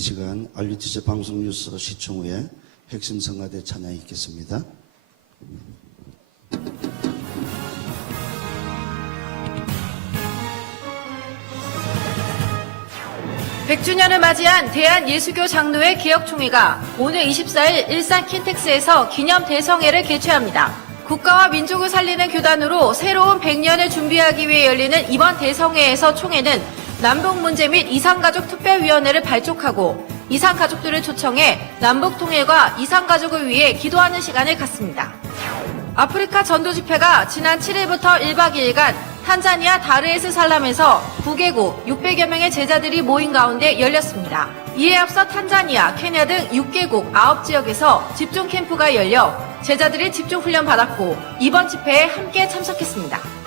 이 시간 알류티즈 방송 뉴스 시청 후에 핵심 성가대 찬양이 있겠습니다. (100주년을) 맞이한 대한예수교 장로회 개혁총회가 오늘 24일 일산 킨텍스에서 기념 대성회를 개최합니다. 국가와 민족을 살리는 교단으로 새로운 100년을 준비하기 위해 열리는 이번 대성회에서 총회는 남북문제 및 이산가족 특별위원회를 발족하고 이산가족들을 초청해 남북통일과 이산가족을 위해 기도하는 시간을 갖습니다. 아프리카 전도집회가 지난 7일부터 1박 2일간 탄자니아 다르에스살람에서 9개국 600여 명의 제자들이 모인 가운데 열렸습니다. 이에 앞서 탄자니아, 케냐 등 6개국 9지역에서 집중 캠프가 열려 제자들이 집중 훈련 받았고 이번 집회에 함께 참석했습니다.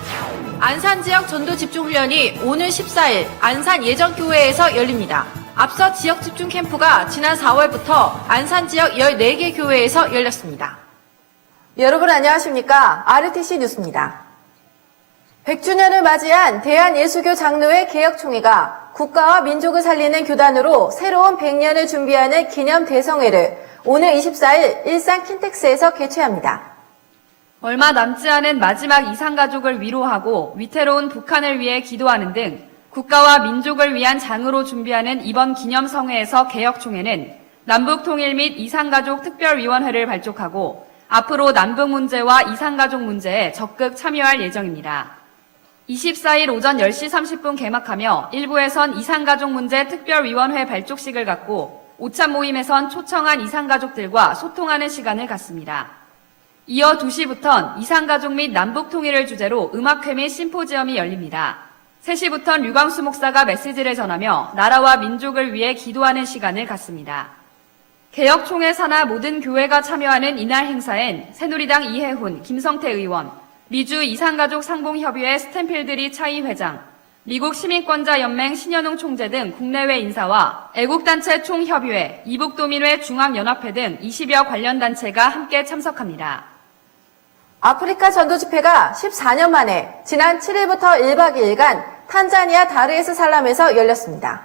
안산 지역 전도 집중 훈련이 오늘 14일 안산 예전교회에서 열립니다. 앞서 지역 집중 캠프가 지난 4월부터 안산 지역 14개 교회에서 열렸습니다. 여러분 안녕하십니까? RTC 뉴스입니다. 100주년을 맞이한 대한예수교 장로회 개혁총회가 국가와 민족을 살리는 교단으로 새로운 100년을 준비하는 기념 대성회를 오늘 24일 일산 킨텍스에서 개최합니다. 얼마 남지 않은 마지막 이산가족을 위로하고 위태로운 북한을 위해 기도하는 등 국가와 민족을 위한 장으로 준비하는 이번 기념성회에서 개혁총회는 남북통일 및 이산가족 특별위원회를 발족하고 앞으로 남북 문제와 이산가족 문제에 적극 참여할 예정입니다. 24일 오전 10시 30분 개막하며 일부에선 이산가족 문제 특별위원회 발족식을 갖고 오찬 모임에선 초청한 이산가족들과 소통하는 시간을 갖습니다. 이어 2시부턴 이산가족 및 남북통일을 주제로 음악회 및 심포지엄이 열립니다. 3시부턴 류광수 목사가 메시지를 전하며 나라와 민족을 위해 기도하는 시간을 갖습니다. 개혁총회 산하 모든 교회가 참여하는 이날 행사엔 새누리당 이해훈, 김성태 의원, 미주 이산가족 상봉협의회 스탠필드리 차이 회장, 미국 시민권자연맹 신현웅 총재 등 국내외 인사와 애국단체 총협의회, 이북도민회 중앙연합회 등 20여 관련 단체가 함께 참석합니다. 아프리카 전도집회가 14년 만에 지난 7일부터 1박 2일간 탄자니아 다르에스살람에서 열렸습니다.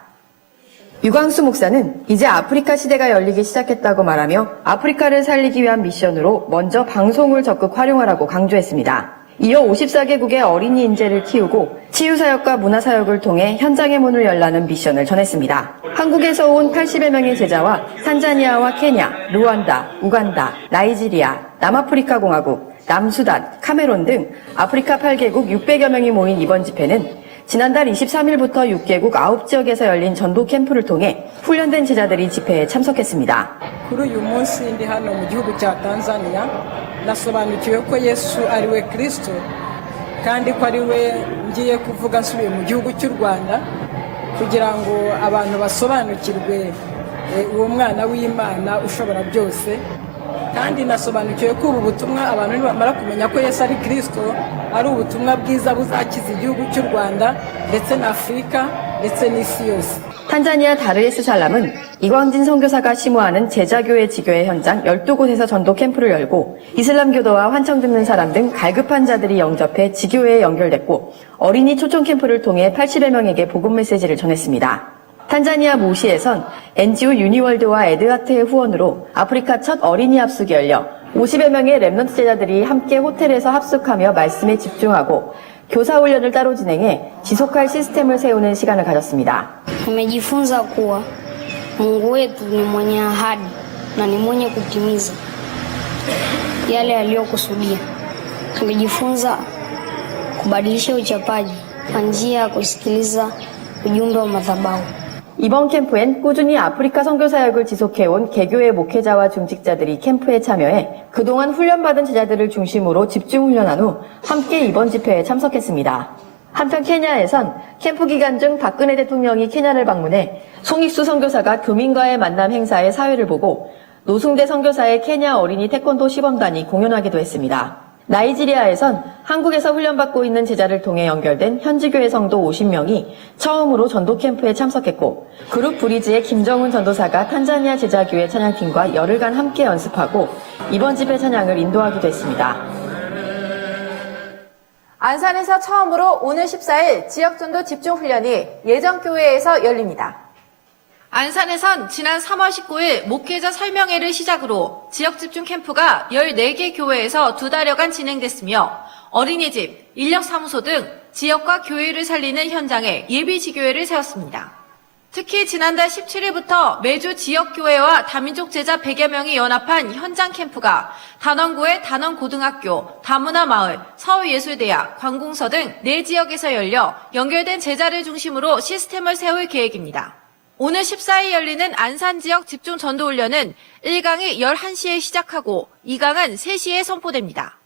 류광수 목사는 이제 아프리카 시대가 열리기 시작했다고 말하며 아프리카를 살리기 위한 미션으로 먼저 방송을 적극 활용하라고 강조했습니다. 이어 54개국의 어린이 인재를 키우고 치유사역과 문화사역을 통해 현장의 문을 열라는 미션을 전했습니다. 한국에서 온 80여 명의 제자와 탄자니아와 케냐, 루안다, 우간다, 나이지리아, 남아프리카 공화국, 남수단, 카메론 등 아프리카 8개국 600여 명이 모인 이번 집회는 지난달 23일부터 6개국 9지역에서 열린 전도 캠프를 통해 훈련된 제자들이 집회에 참석했습니다. Kuri uyu munsi ndi hano mu gihugu cya Tanzania nasobanukiwe ko Yesu ari we Kristo kandi ko ari we ngiye kuvuga nsubiye mu gihugu cy'u Rwanda kugira ngo abantu basobanukirwe uwo mwana w'Imana ushobora byose kandi nasobanukiwe ko ubu butumwa abantu nibamara kumenya ko Yesu ari Kristo ari ubutumwa bwiza buzakiza igihugu cy'u Rwanda ndetse na Afurika ndetse n'isi yose. 탄자니아 다르에스살람은 이광진 선교사가 심호하는 제자교회 지교회 현장 12곳에서 전도 캠프를 열고 이슬람교도와 환청 듣는 사람 등 갈급한 자들이 영접해 지교회에 연결됐고 어린이 초청 캠프를 통해 80여 명에게 복음 메시지를 전했습니다. 탄자니아 모시에선 NGO 유니월드와 에드하트의 후원으로 아프리카 첫 어린이 합숙이 열려 50여 명의 랩넌트 제자들이 함께 호텔에서 합숙하며 말씀에 집중하고 교사 훈련을 따로 진행해 지속할 시스템을 세우는 시간을 가졌습니다. Nimejifunza kuwa Mungu wetu ni mwenye ahadi na ni mwenye kutimiza yale aliyokusudia. Tumejifunza kubadilisha uchapaji kwa njia ya kusikiliza ujumbe wa madhabahu. 이번 캠프엔 꾸준히 아프리카 선교사역을 지속해온 개교회 목회자와 중직자들이 캠프에 참여해 그동안 훈련받은 제자들을 중심으로 집중훈련한 후 함께 이번 집회에 참석했습니다. 한편 케냐에선 캠프 기간 중 박근혜 대통령이 케냐를 방문해 송익수 선교사가 교민과의 만남 행사의 사회를 보고 노승대 선교사의 케냐 어린이 태권도 시범단이 공연하기도 했습니다. 나이지리아에선 한국에서 훈련받고 있는 제자를 통해 연결된 현지교회 성도 50명이 처음으로 전도 캠프에 참석했고 그룹 브리즈의 김정훈 전도사가 탄자니아 제자교회 찬양팀과 열흘간 함께 연습하고 이번 집회 찬양을 인도하기도 했습니다. 안산에서 처음으로 오늘 14일 지역전도 집중훈련이 예전교회에서 열립니다. 안산에선 지난 3월 19일 목회자 설명회를 시작으로 지역 집중 캠프가 14개 교회에서 2달여간 진행됐으며 어린이집, 인력사무소 등 지역과 교회를 살리는 현장에 예비 지교회를 세웠습니다. 특히 지난달 17일부터 매주 지역교회와 다민족 제자 100여 명이 연합한 현장 캠프가 단원구의 단원고등학교, 다문화마을, 서울예술대학, 관공서 등 4지역에서 열려 연결된 제자를 중심으로 시스템을 세울 계획입니다. 오늘 14일 열리는 안산 지역 집중 전도훈련은 1강이 11시에 시작하고 2강은 3시에 선포됩니다.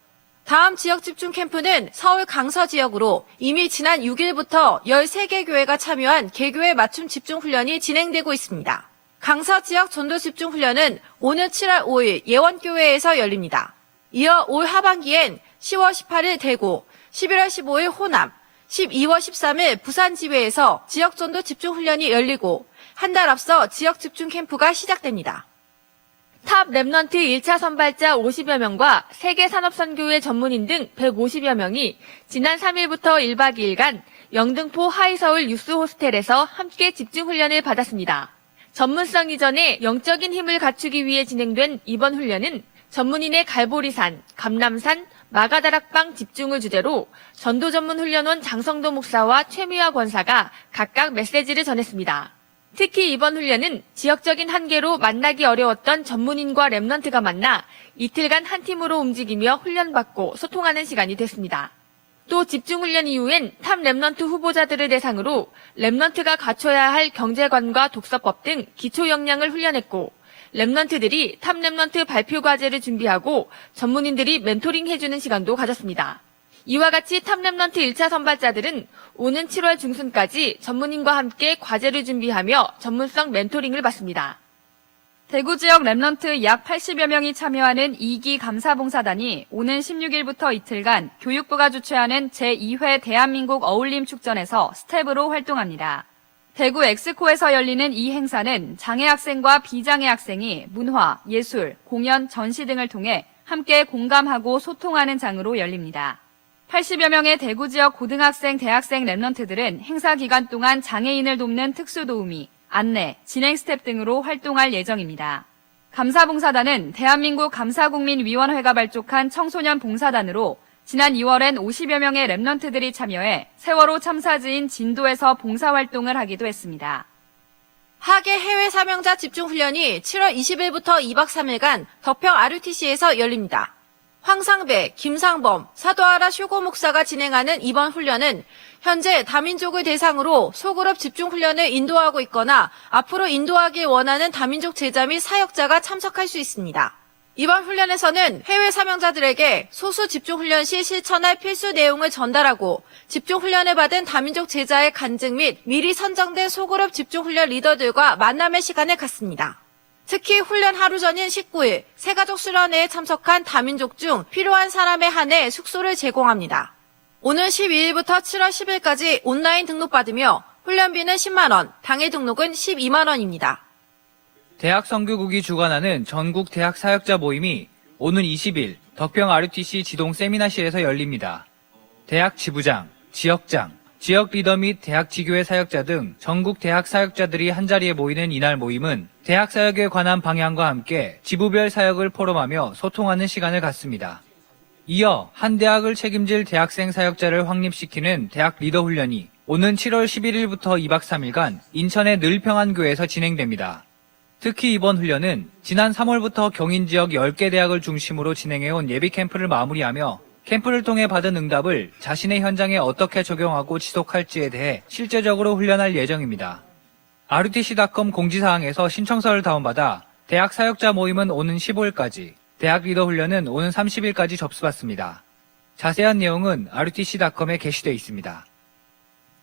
다음 지역 집중 캠프는 서울 강서 지역으로 이미 지난 6일부터 13개 교회가 참여한 개교회 맞춤 집중 훈련이 진행되고 있습니다. 강서 지역 전도 집중 훈련은 오는 7월 5일 예원교회에서 열립니다. 이어 올 하반기엔 10월 18일 대구, 11월 15일 호남, 12월 13일 부산 지회에서 지역 전도 집중 훈련이 열리고 한 달 앞서 지역 집중 캠프가 시작됩니다. 탑 랩넌트 1차 선발자 50여 명과 세계 산업선교회 전문인 등 150여 명이 지난 3일부터 1박 2일간 영등포 하이서울 유스 호스텔에서 함께 집중훈련을 받았습니다. 전문성 이전에 영적인 힘을 갖추기 위해 진행된 이번 훈련은 전문인의 갈보리산, 감람산, 마가다락방 집중을 주제로 전도 전문 훈련원 장성도 목사와 최미화 권사가 각각 메시지를 전했습니다. 특히 이번 훈련은 지역적인 한계로 만나기 어려웠던 전문인과 랩넌트가 만나 이틀간 한 팀으로 움직이며 훈련받고 소통하는 시간이 됐습니다. 또 집중훈련 이후엔 탑 랩넌트 후보자들을 대상으로 랩넌트가 갖춰야 할 경제관과 독서법 등 기초 역량을 훈련했고 랩넌트들이 탑 랩넌트 발표 과제를 준비하고 전문인들이 멘토링 해주는 시간도 가졌습니다. 이와 같이 탑 랩넌트 1차 선발자들은 오는 7월 중순까지 전문인과 함께 과제를 준비하며 전문성 멘토링을 받습니다. 대구 지역 랩넌트 약 80여 명이 참여하는 2기 감사봉사단이 오는 16일부터 이틀간 교육부가 주최하는 제2회 대한민국 어울림 축전에서 스텝으로 활동합니다. 대구 엑스코에서 열리는 이 행사는 장애 학생과 비장애 학생이 문화, 예술, 공연, 전시 등을 통해 함께 공감하고 소통하는 장으로 열립니다. 80여 명의 대구 지역 고등학생, 대학생 랩넌트들은 행사 기간 동안 장애인을 돕는 특수도우미, 안내, 진행 스텝 등으로 활동할 예정입니다. 감사봉사단은 대한민국 감사국민위원회가 발족한 청소년 봉사단으로 지난 2월엔 50여 명의 랩넌트들이 참여해 세월호 참사지인 진도에서 봉사활동을 하기도 했습니다. 하계 해외 사명자 집중훈련이 7월 20일부터 2박 3일간 덕평 RUTC에서 열립니다. 황상배, 김상범, 사도하라 쇼고 목사가 진행하는 이번 훈련은 현재 다민족을 대상으로 소그룹 집중훈련을 인도하고 있거나 앞으로 인도하길 원하는 다민족 제자 및 사역자가 참석할 수 있습니다. 이번 훈련에서는 해외 사명자들에게 소수 집중훈련 시 실천할 필수 내용을 전달하고 집중훈련을 받은 다민족 제자의 간증 및 미리 선정된 소그룹 집중훈련 리더들과 만남의 시간을 갖습니다. 특히 훈련 하루 전인 19일 새가족 수련회에 참석한 다민족 중 필요한 사람에 한해 숙소를 제공합니다. 오는 12일부터 7월 10일까지 온라인 등록받으며 훈련비는 10만 원, 당일 등록은 12만 원입니다. 대학 선교국이 주관하는 전국 대학 사역자 모임이 오는 20일 덕평 RUTC 지동 세미나실에서 열립니다. 대학 지부장, 지역장, 지역 리더 및 대학 지교회 사역자 등 전국 대학 사역자들이 한자리에 모이는 이날 모임은 대학 사역에 관한 방향과 함께 지부별 사역을 포럼하며 소통하는 시간을 갖습니다. 이어 한 대학을 책임질 대학생 사역자를 확립시키는 대학 리더 훈련이 오는 7월 11일부터 2박 3일간 인천의 늘평안교에서 진행됩니다. 특히 이번 훈련은 지난 3월부터 경인 지역 10개 대학을 중심으로 진행해온 예비 캠프를 마무리하며 캠프를 통해 받은 응답을 자신의 현장에 어떻게 적용하고 지속할지에 대해 실제적으로 훈련할 예정입니다. RUTC.com 공지사항에서 신청서를 다운받아 대학 사역자 모임은 오는 15일까지, 대학 리더 훈련은 오는 30일까지 접수받습니다. 자세한 내용은 RUTC.com에 게시되어 있습니다.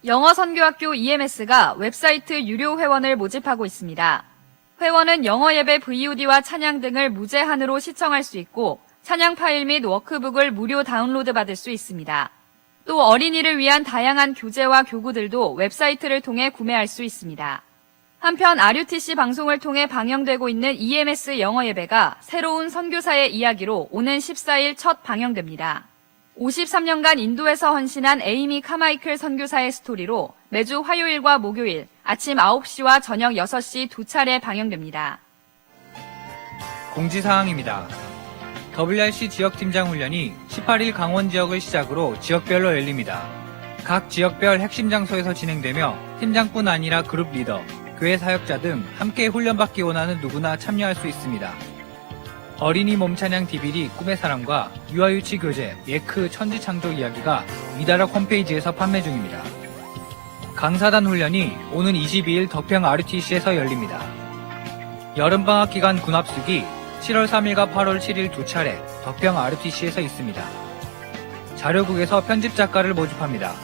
영어선교학교 EMS가 웹사이트 유료 회원을 모집하고 있습니다. 회원은 영어 예배 VOD와 찬양 등을 무제한으로 시청할 수 있고 찬양 파일 및 워크북을 무료 다운로드 받을 수 있습니다. 또 어린이를 위한 다양한 교재와 교구들도 웹사이트를 통해 구매할 수 있습니다. 한편 RUTC 방송을 통해 방영되고 있는 EMS 영어 예배가 새로운 선교사의 이야기로 오는 14일 첫 방영됩니다. 53년간 인도에서 헌신한 에이미 카마이클 선교사의 스토리로 매주 화요일과 목요일 아침 9시와 저녁 6시 2차례 방영됩니다. 공지사항입니다. WRC 지역팀장 훈련이 18일 강원 지역을 시작으로 지역별로 열립니다. 각 지역별 핵심 장소에서 진행되며 팀장뿐 아니라 그룹 리더, 교회 사역자 등 함께 훈련받기 원하는 누구나 참여할 수 있습니다. 어린이 몸찬양 DVD 꿈의 사람과 유아유치 교재 예크 천지창조 이야기가 위다락 홈페이지에서 판매 중입니다. 강사단 훈련이 오는 22일 덕평 RUTC에서 열립니다. 여름방학 기간 군합숙이 7월 3일과 8월 7일 2차례 덕평 RUTC에서 있습니다. 자료국에서 편집 작가를 모집합니다.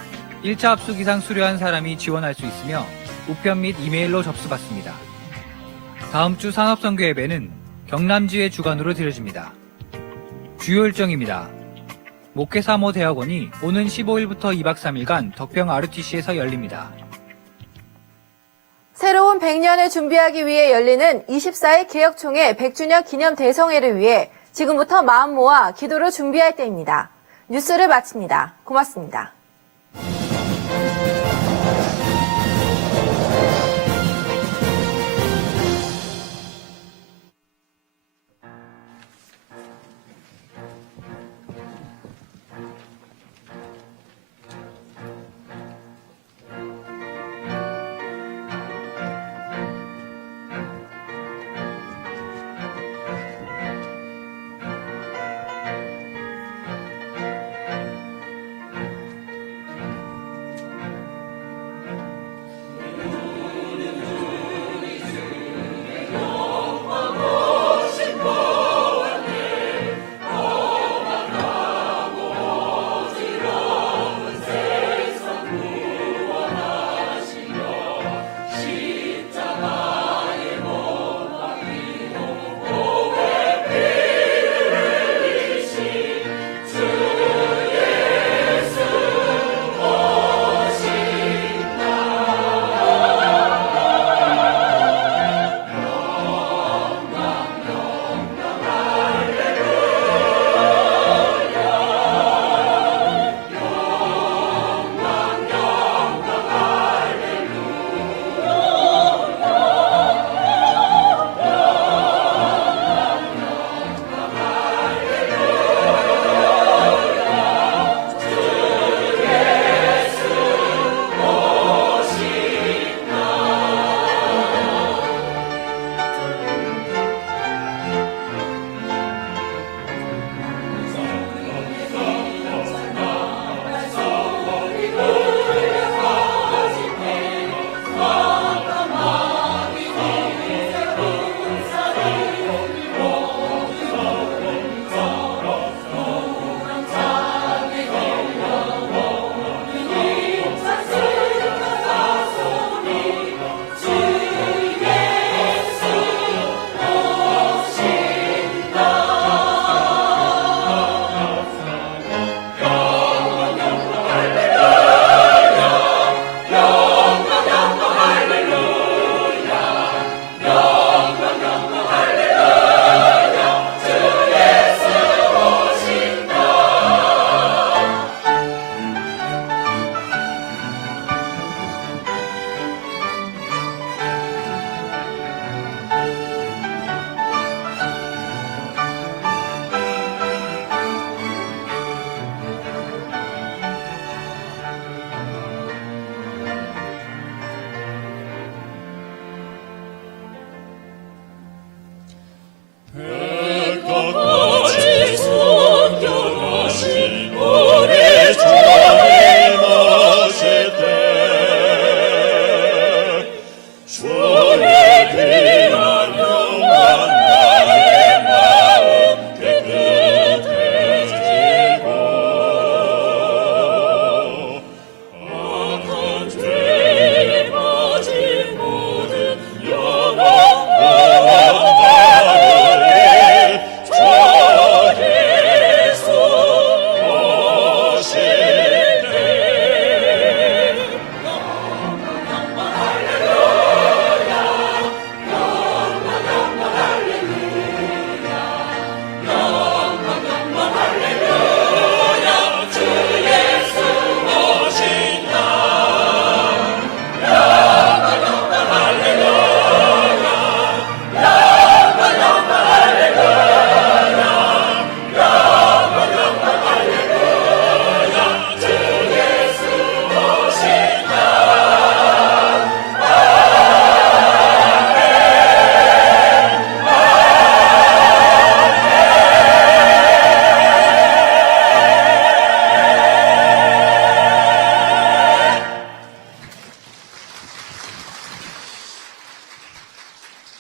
1차 합숙 이상 수료한 사람이 지원할 수 있으며 우편 및 이메일로 접수받습니다. 다음 주 산업선교 예배는 경남지회 주관으로 드려집니다. 주요 일정입니다. 목회사모 대학원이 오는 15일부터 2박 3일간 덕평 RUTC에서 열립니다. 새로운 100년을 준비하기 위해 열리는 24일 개혁총회 100주년 기념 대성회를 위해 지금부터 마음 모아 기도를 준비할 때입니다. 뉴스를 마칩니다. 고맙습니다.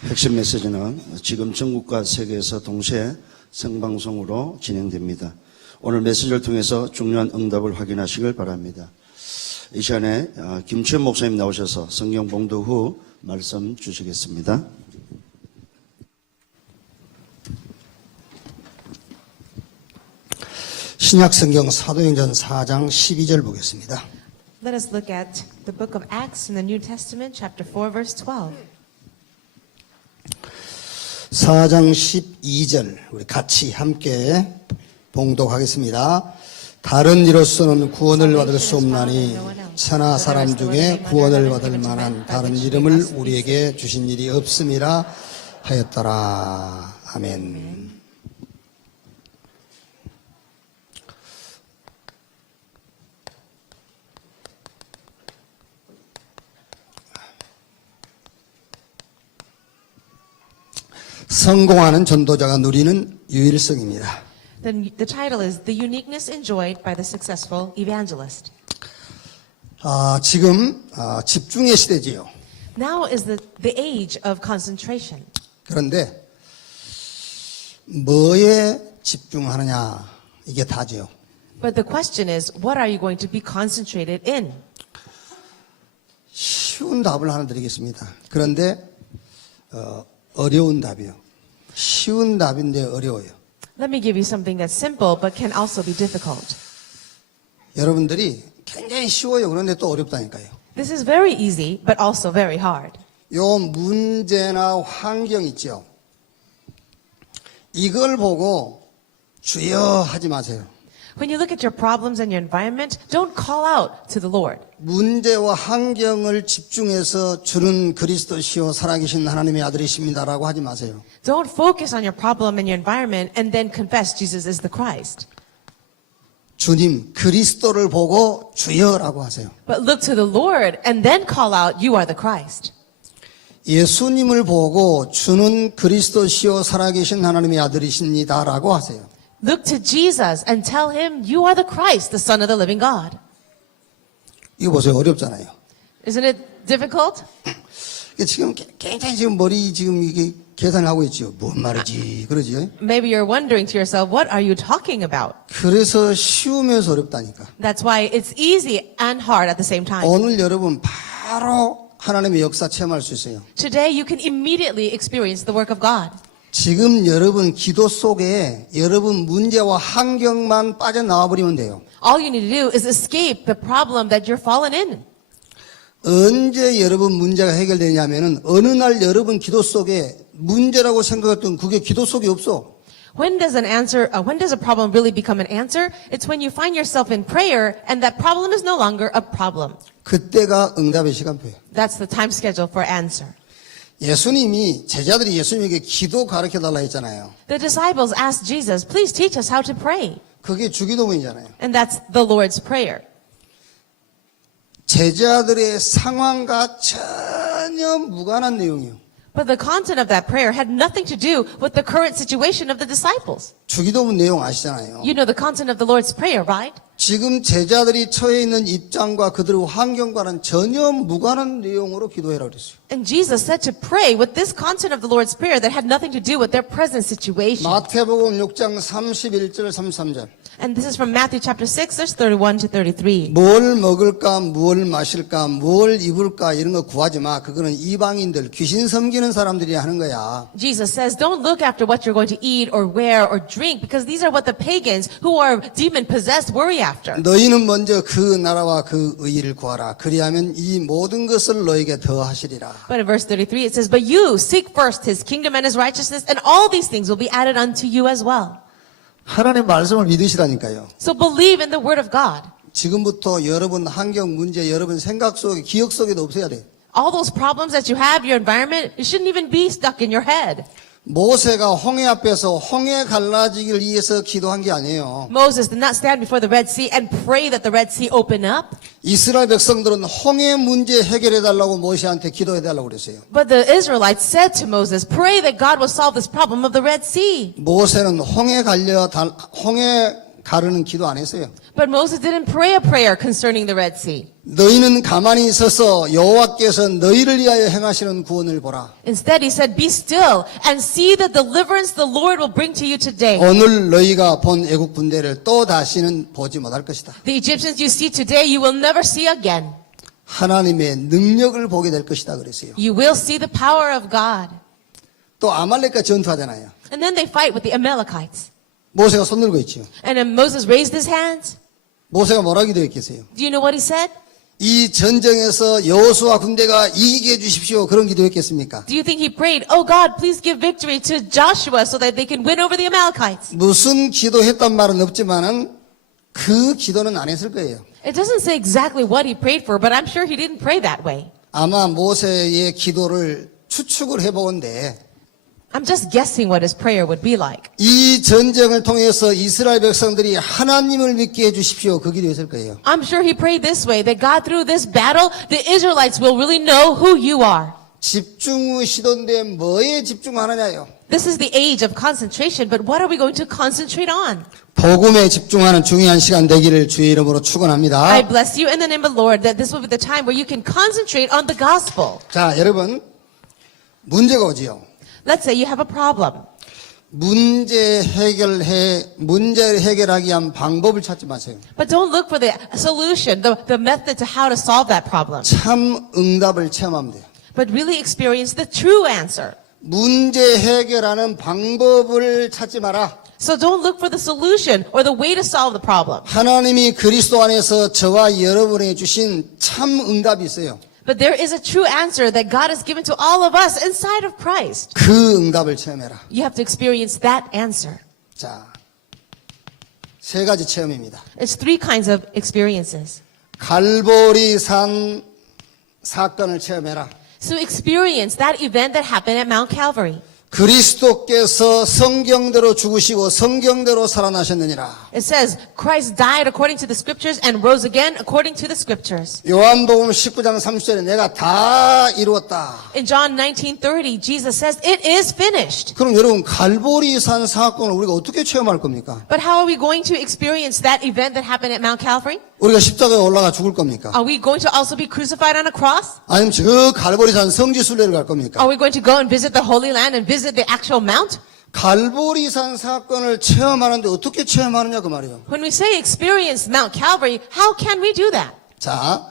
핵심 메시지는 지금 전국과 세계에서 동시에 생방송으로 진행됩니다. 오늘 메시지를 통해서 중요한 응답을 확인하시길 바랍니다. 이 시간에 김치현 목사님 나오셔서 성경 봉독 후 말씀 주시겠습니다. 신약 성경 사도행전 4장 12절 보겠습니다. Let us look at the book of Acts in the New Testament, chapter 4, verse 12. 4장 12절 우리 같이 함께 봉독하겠습니다. 다른 이로서는 구원을 받을 수 없나니 천하 사람 중에 구원을 받을 만한 다른 이름을 우리에게 주신 일이 없음이라 하였더라. 아멘. 성공하는 전도자가 누리는 유일성입니다. The title is The Uniqueness Enjoyed by the Successful Evangelist. 지금 집중의 시대지요. Now is the age of concentration. 그런데 뭐에 집중하느냐 이게 다지요. But the question is, what are you going to be concentrated in? 쉬운 답을 하나 드리겠습니다. 그런데 어려운 답이요. 쉬운 답인데 어려워요. Let me give you something that's simple but can also be difficult. 여러분들이 굉장히 쉬워요. 그런데 또 어렵다니까요. This is very easy but also very hard. 요 문제나 환경 있죠. 이걸 보고 주여 하지 마세요. When you look at your problems and your environment, don't call out to the Lord. 문제와 환경을 집중해서 주는 그리스도시요 살아계신 하나님의 아들이십니다라고 하지 마세요. Don't focus on your problem and your environment and then confess Jesus is the Christ. 주님 그리스도를 보고 주여라고 하세요. But look to the Lord and then call out, you are the Christ. 예수님을 보고 주는 그리스도시요 살아계신 하나님의 아들이십니다라고 하세요. Look to Jesus and tell him, you are the Christ, the Son of the living God. 이거 보세요. 어렵잖아요. Isn't it difficult? 지금 굉장히 지금 머리 지금 이게 계산을 하고 있죠. 뭔 말이지 그러지? Maybe you're wondering to yourself, what are you talking about? 그래서 쉬우면서 어렵다니까. That's why it's easy and hard at the same time. 오늘 여러분 바로 하나님의 역사 체험할 수 있어요. Today you can immediately experience the work of God. 지금 여러분 기도 속에 여러분 문제와 환경만 빠져나와 버리면 돼요. All you need to do is escape the problem that you're fallen in. 언제 여러분 문제가 해결되냐면은 어느 날 여러분 기도 속에 문제라고 생각했던 그게 기도 속에 없어. When does a problem really become an answer? It's when you find yourself in prayer and that problem is no longer a problem. 그때가 응답의 시간표예요. That's the time schedule for answer. 예수님이 제자들이 예수님에게 기도 가르쳐 달라 했잖아요. The disciples asked Jesus, please teach us how to pray. 그게 주기도문이잖아요. And that's the Lord's Prayer. 제자들의 상황과 전혀 무관한 내용이에요. But the content of that prayer had nothing to do with the current situation of the disciples. 주기도문 내용 아시잖아요. You know the content of the Lord's Prayer, right? 지금 제자들이 처해 있는 입장과 그들의 환경과는 전혀 무관한 내용으로 기도해라 그랬어요. And Jesus said to pray with this content of the Lord's Prayer that had nothing to do with their present situation. 마태복음 6장 31절 33절. And this is from Matthew chapter 6, verse 31 to 33. 뭘 먹을까, 뭘 마실까, 뭘 입을까 이런 거 구하지 마. 그거는 이방인들, 귀신 섬기는 사람들이 하는 거야. Jesus says, don't look after what you're going to eat or wear or drink because these are what the pagans who are demon-possessed worry after. 너희는 먼저 그 나라와 그 의의를 구하라. 그리하면 이 모든 것을 너에게 더하시리라. But in verse 33 it says, but you seek first his kingdom and his righteousness and all these things will be added unto you as well. 하나님 말씀을 믿으시라니까요. So believe in the word of God. 지금부터 여러분 환경 문제, 여러분 생각 속에, 기억 속에도 없어야 돼. All those problems that you have, your environment, it shouldn't even be stuck in your head. 모세가 홍해 앞에서 홍해 갈라지기를 위해서 기도한 게 아니에요. Moses did not stand before the Red Sea and pray that the Red Sea open up. 이스라엘 백성들은 홍해 문제 해결해 달라고 모세한테 기도해 달라고 그랬어요. But the Israelites said to Moses, pray that God will solve this problem of the Red Sea. 모세는 홍해 가르는 기도 안 했어요. But Moses didn't pray a prayer concerning the Red Sea. 너희는 가만히 서서 여호와께서 너희를 위하여 행하시는 구원을 보라. Instead, he said, be still and see the deliverance the Lord will bring to you today. 오늘 너희가 본 애국 군대를 또 다시는 보지 못할 것이다. The Egyptians you see today, you will never see again. 하나님의 능력을 보게 될 것이다 그랬어요. You will see the power of God. 또 아말렉과 전투하잖아요. And then they fight with the Amalekites. 모세가 손 들고 있지요. And then Moses raised his hands. 모세가 뭐라 기도했겠어요? Do you know what he said? 이 전쟁에서 여호수아 군대가 이기게 해주십시오. 그런 기도했겠습니까? Do you think he prayed, oh God, please give victory to Joshua so that they can win over the Amalekites? 무슨 기도했단 말은 없지만은 그 기도는 안 했을 거예요. It doesn't say exactly what he prayed for, but I'm sure he didn't pray that way. 아마 모세의 기도를 추측을 해보건데 I'm just guessing what his prayer would be like. 이 전쟁을 통해서 이스라엘 백성들이 하나님을 믿게 해주십시오. 그 기도였을 거예요. I'm sure he prayed this way, that God through this battle, the Israelites will really know who you are. 집중 시도인데 뭐에 집중하느냐요? This is the age of concentration, but what are we going to concentrate on? 복음에 집중하는 중요한 시간 되기를 주의 이름으로 I 축원합니다. bless you in the name of the Lord that this will be the time where you can concentrate on the gospel. 자, 여러분 문제가 오지요. Let's say you have a problem. 문제를 해결하기 위한 방법을 찾지 마세요. But don't look for the solution, the method to how to solve that problem. 참 응답을 체험하면 돼요. But really experience the true answer. 문제 해결하는 방법을 찾지 마라. So don't look for the solution or the way to solve the problem. 하나님이 그리스도 안에서 저와 여러분에게 주신 참 응답이 있어요. But there is a true answer that God has given to all of us inside of Christ. 그 응답을 체험해라. You have to experience that answer. 자, 세 가지 체험입니다. It's three kinds of experiences. 갈보리산 사건을 체험해라. So experience that event that happened at Mount Calvary. 그리스도께서 성경대로 죽으시고 성경대로 살아나셨느니라. It says, Christ died according to the scriptures and rose again according to the scriptures. 요한복음 19장 30절에 내가 다 이루었다. In John 19:30, Jesus says, it is finished. 그럼 여러분 갈보리산 사건을 우리가 어떻게 체험할 겁니까? But how are we going to experience that event that happened at Mount Calvary? 우리가 십자가에 올라가 죽을 겁니까? Are we going to also be crucified on a cross? 아니면 저 갈보리산 성지순례를 갈 겁니까? Are we going to go and visit the Holy Land and visit the actual mount? 갈보리산 사건을 체험하는데 어떻게 체험하느냐 그 말이에요. When we say experience Mount Calvary, how can we do that? 자,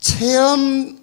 체험적인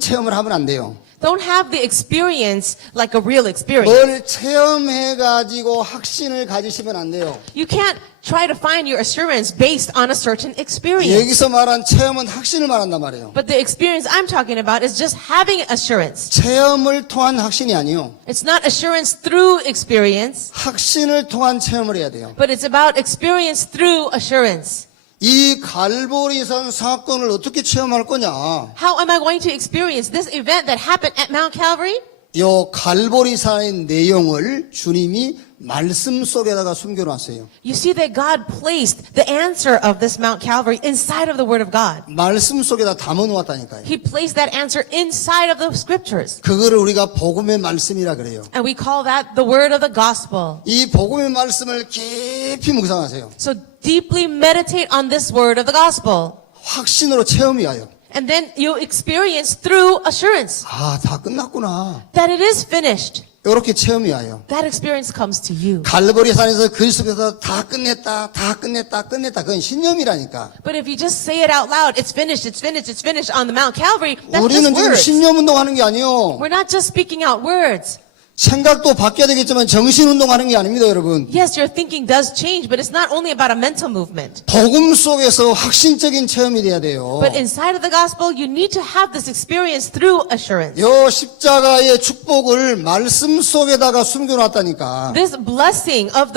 체험을 하면 안 돼요. Don't have the experience like a real experience. 뭘 체험해가지고 확신을 가지시면 안 돼요. You can't try to find your assurance based on a certain experience. 여기서 말한 체험은 확신을 말한단 말이에요. But the experience I'm talking about is just having assurance. 체험을 통한 확신이 아니요. It's not assurance through experience, 확신을 통한 체험을 해야 돼요. but it's about experience through assurance. 이 갈보리산 사건을 어떻게 체험할 거냐? How am I going to experience this event that happened at Mount Calvary? 요 갈보리산의 내용을 주님이 말씀 속에다가 숨겨놨어요. You see that God placed the answer of this Mount Calvary inside of the Word of God. 말씀 속에다 담아놓았다니까요. He placed that answer inside of the scriptures. 그거를 우리가 복음의 말씀이라 그래요. And we call that the Word of the Gospel. 이 복음의 말씀을 깊이 묵상하세요. So deeply meditate on this Word of the Gospel. 확신으로 체험이 와요. And then you experience through assurance 아, 다 끝났구나. that it is finished. 이렇게 체험이 와요. That experience comes to you. 갈보리산에서 그리스도께서 다 끝냈다. 그건 신념이라니까. But if you just say it out loud, it's finished on the Mount Calvary, that's 우리는 just 지금 words. 신념 운동하는 게 아니요. We're not just speaking out words. 생각도 바뀌어야 되겠지만 정신 운동하는 게 아닙니다, 여러분. Yes, your thinking does change, but it's not only about a mental movement. 복음 속에서 확신적인 체험이 돼야 돼요. But inside of the gospel, you need to have this experience through assurance. 요 십자가의 축복을 말씀 속에다가 숨겨놨다니까. This blessing of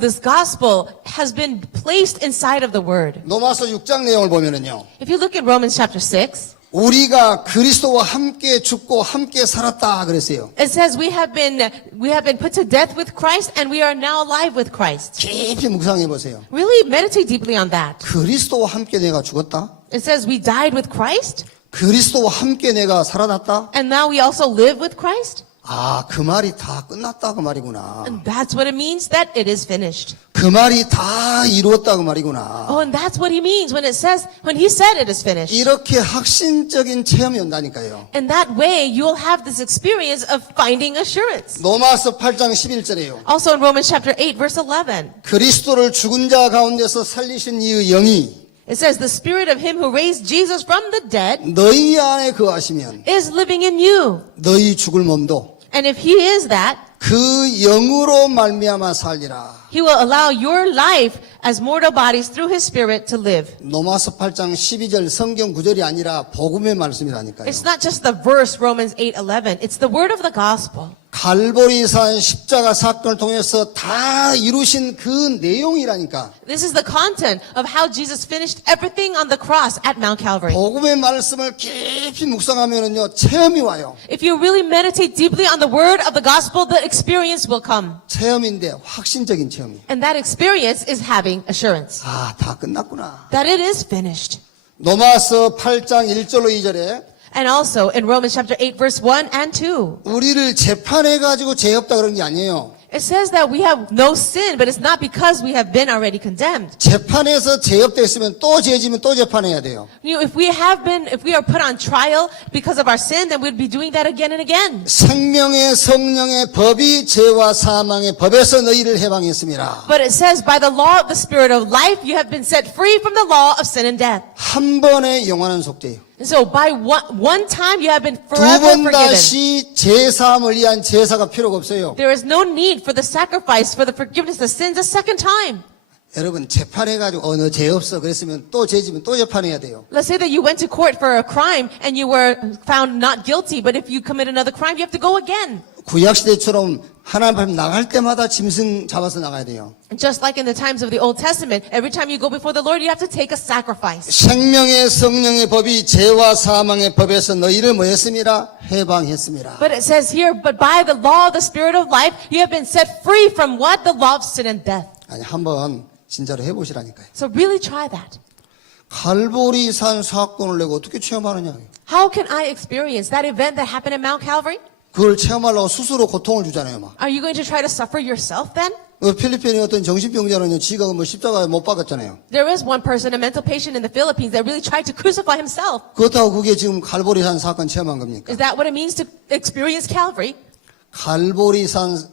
this gospel has been placed inside of the word. 로마서 6장 내용을 보면은요. If you look at Romans chapter 6, 우리가 그리스도와 함께 죽고 함께 살았다 그랬어요. it says we have been put to death with Christ and we are now alive with Christ. 깊이 묵상해 보세요. Really meditate deeply on that. 그리스도와 함께 내가 죽었다. It says we died with Christ 그리스도와 함께 내가 살아났다. and now we also live with Christ. 아, 그 말이 다 끝났다 그 말이구나. And that's what it means that it is finished. 그 말이 다 이루었다고 말이구나. Oh, and that's what he means when he said it is finished. 이렇게 확신적인 체험이 온다니까요. In that way, you'll have this experience of finding assurance. 로마서 8장 11절에요. Also in Romans chapter 8, verse 11, 그리스도를 죽은 자 가운데서 살리신 이의 영이 it says, the spirit of him who raised Jesus from the dead 너희 안에 거하시면 is living in you. 너희 죽을 몸도 And if he is that, 그 영으로 말미암아 살리라. he will allow your life as mortal bodies through his spirit to live. 로마서 8장 12절 성경 구절이 아니라 복음의 말씀이라니까요. It's not just the verse, Romans 8:11. It's the word of the gospel. 갈보리산 십자가 사건을 통해서 다 이루신 그 내용이라니까. This is the content of how Jesus finished everything on the cross at Mount Calvary. 복음의 말씀을 깊이 묵상하면은요 체험이 와요. If you really meditate deeply on the word of the gospel, the experience will come. 체험인데 확신적인 체험이. And that experience is having assurance 아, 다 끝났구나. that it is finished. 로마서 8장 1절로 2절에 And also in Romans chapter 8, verse 1 and 2, 우리를 재판해가지고 죄 없다 그런 게 아니에요. it says that we have no sin, but it's not because we have been already condemned. 재판에서 죄 없다 했으면 또 죄지면 또 재판해야 돼요. You know, if we are put on trial because of our sin, then we'd be doing that again and again. 생명의 성령의 법이 죄와 사망의 법에서 너희를 해방했습니다. But it says, by the law of the Spirit of life, you have been set free from the law of sin and death. 한 번의 영원한 속죄예요. And so by one time, you have been 두 forever 번 forgiven. 다시 제사함을 위한 제사가 필요가 없어요. There is no need for the sacrifice for the forgiveness of sins a second time. 여러분 재판해가지고 너 죄 없어 그랬으면 또 죄지면 또 재판해야 돼요. Let's say that you went to court for a crime and you were found not guilty, but if you commit another crime, you have to go again. 구약시대처럼 하나님 앞에 나갈 때마다 짐승 잡아서 나가야 돼요. Just like in the times of the Old Testament, every time you go before the Lord, you have to take a sacrifice. 생명의 성령의 법이 죄와 사망의 법에서 너희를 뭐 했습니다? 해방했습니다. But it says here, but by the law of the Spirit of life, you have been set free from what? The law of sin and death. 아니 한번 진짜로 해보시라니까요. So really try that. 갈보리산 사건을 내가 어떻게 체험하느냐. How can I experience that event that happened at Mount Calvary? 그걸 체험하려고 스스로 고통을 주잖아요. 막. Are you going to try to suffer yourself then? 필리핀의 어떤 정신병자는 지가 뭐 십자가에 못 박았잖아요. There is one person, a mental patient in the Philippines, that really tried to crucify himself. 그렇다고 그게 지금 갈보리산 사건 체험한 겁니까? Is that what it means to experience Calvary? 갈보리산에서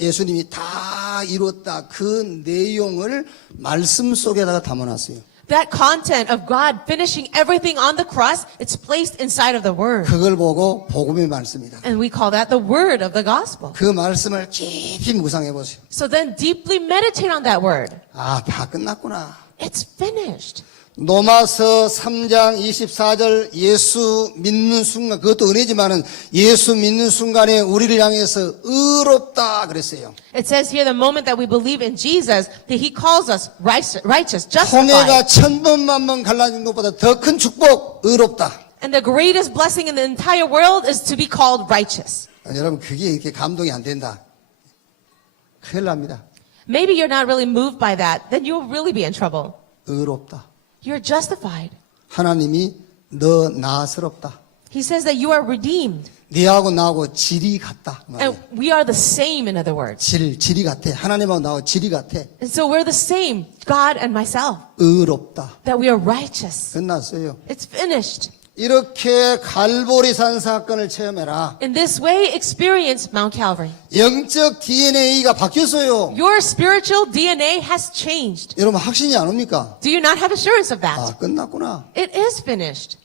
예수님이 다 이뤘다 그 내용을 말씀 속에다가 담아놨어요. That content of God finishing everything on the cross, it's placed inside of the Word. 그걸 보고 복음의 말씀이다. And we call that the Word of the Gospel. 그 말씀을 깊이 묵상해 보세요. So then deeply meditate on that Word. 아, 다 끝났구나. It's finished. 로마서 3장 24절 예수 믿는 순간 그것도 은혜지만은 예수 믿는 순간에 우리를 향해서 의롭다 그랬어요. It says here the moment that we believe in Jesus, that He calls us righteous, 홍해가 justified. 천번만번 갈라진 것보다 더 큰 축복 의롭다. And the greatest blessing in the entire world is to be called righteous. 여러분 그게 이렇게 감동이 안 된다. 큰일 납니다. Maybe you're not really moved by that, then you'll really be in trouble. 의롭다. You're justified. 하나님이 너 나스럽다. He says that you are redeemed. 네하고 나하고 질이 같다. And we are the same, in other words. 질이 같아. 하나님하고 나하고 질이 같아. And so we're the same, God and myself, 의롭다. that we are righteous. 끝났어요. It's finished. 이렇게 갈보리산 사건을 체험해라. In this way, experience Mount Calvary. 영적 DNA가 바뀌었어요. Your spiritual DNA has changed. 여러분 확신이 안 옵니까? Do you not have assurance of that? 아, 끝났구나. It is finished.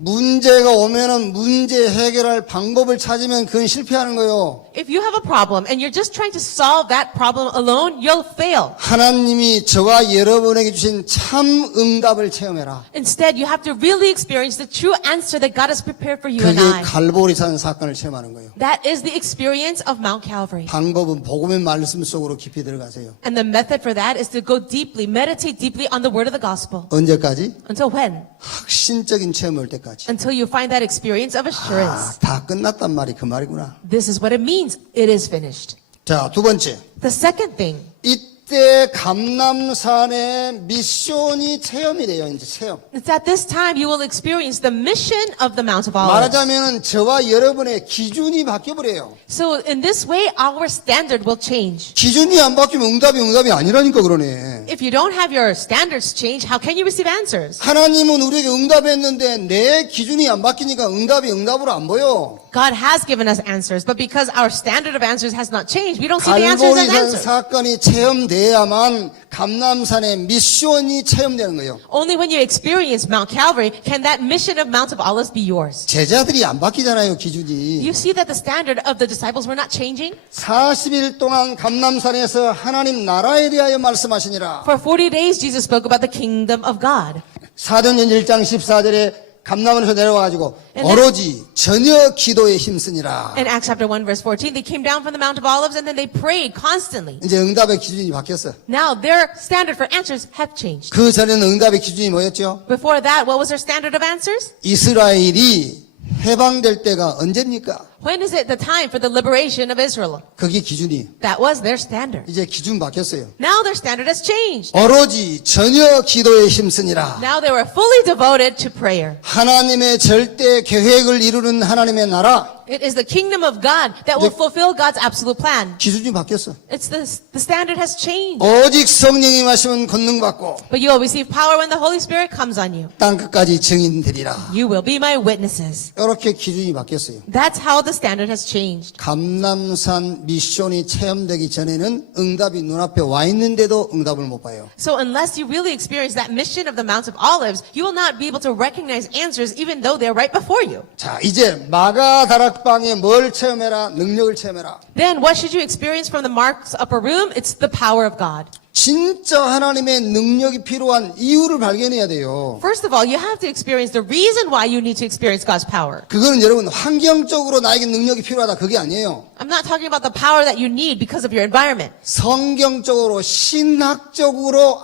문제가 오면은 문제 해결할 방법을 찾으면 그건 실패하는 거예요. If you have a problem and you're just trying to solve that problem alone, you'll fail. 하나님이 저와 여러분에게 주신 참 응답을 체험해라. Instead, you have to really experience the true answer that God has prepared for you and 그게 I. 갈보리산 사건을 체험하는 거예요. That is the experience of Mount Calvary. 방법은 복음의 말씀 속으로 깊이 들어가세요. And the method for that is to go deeply, meditate deeply on the word of the gospel. 언제까지? Until when? 확신적인 체험을 올 때까지. Until you find that experience of assurance. 아, 다 끝났단 말이 그 말이구나. This is what it means. It is finished. 자, 두 번째. The second thing, 이 이때 감람산의 미션이 체험이 돼요. 이제 체험. It's at this time you will experience the mission of the Mount of Olives. 말하자면 저와 여러분의 기준이 바뀌어버려요. So in this way, our standard will change. 기준이 안 바뀌면 응답이 아니라니까 그러네. If you don't have your standards changed, how can you receive answers? 하나님은 우리에게 응답했는데 내 기준이 안 바뀌니까 응답으로 안 보여. God has given us answers, but because our standard of answers has not changed, we don't see the answers as 갈보리산 answers. 사건이 체험돼야만 감람산의 미션이 체험되는 거예요. Only when you experience Mount Calvary can that mission of Mount of Olives be yours. 제자들이 안 바뀌잖아요, 기준이. You see that the standard of the disciples were not changing? 40일 동안 감람산에서 하나님 나라에 대하여 말씀하시니라. For 40 days, Jesus spoke about the kingdom of God. 사도행전 1장 14절에 감람원에서 내려와가지고 And then- 오로지 전혀 기도에 힘쓰니라. In Acts chapter 1 verse 14, they came down from the Mount of Olives and then they prayed constantly. 이제 응답의 기준이 바뀌었어. Now their standard for answers have changed. 그 전에는 응답의 기준이 뭐였죠? Before that, what was their standard of answers? 이스라엘이 해방될 때가 언제입니까? When is it the time for the liberation of Israel? 그게 기준이. That was their standard. 이제 기준 바뀌었어요. Now their standard has changed. 오로지 전혀 기도에 힘쓰니라. Now they were fully devoted to prayer. 하나님의 절대 계획을 이루는 하나님의 나라. It is the kingdom of God that will fulfill God's absolute plan. 기준이 바뀌었어. It's the standard has changed. 오직 성령이 마시면 권능받고 But you will receive power when the Holy Spirit comes on you. 땅 끝까지 증인되리라. You will be my witnesses. 이렇게 기준이 바뀌었어요. That's how the standard has changed. 감람산 미션이 체험되기 전에는 응답이 눈앞에 와 있는데도 응답을 못 봐요. So unless you really experience that mission of the Mount of Olives, you will not be able to recognize answers even though they're right before you. 자, 이제 마가다락방에 뭘 체험해라? 능력을 체험해라. Then what should you experience from the Mark's upper room? It's the power of God. 진짜 하나님의 능력이 필요한 이유를 발견해야 돼요. First of all, you have to experience the reason why you need to experience God's power. 그거는 여러분 환경적으로 나에게 능력이 필요하다 그게 아니에요. I'm not talking about the power that you need because of your environment. 성경적으로 신학적으로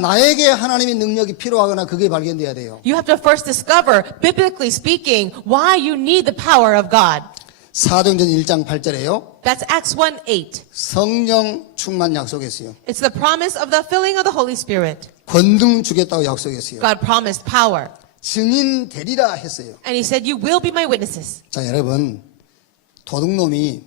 나에게 하나님의 능력이 필요하거나 그게 발견돼야 돼요. You have to first discover, biblically speaking, why you need the power of God. 사도행전 1장 8절에요. That's Acts 1:8. 성령 충만 약속했어요. It's the promise of the filling of the Holy Spirit. 권능 주겠다고 약속했어요. God promised power. 증인 되리라 했어요. And he said, you will be my witnesses. 자, 여러분, 도둑놈이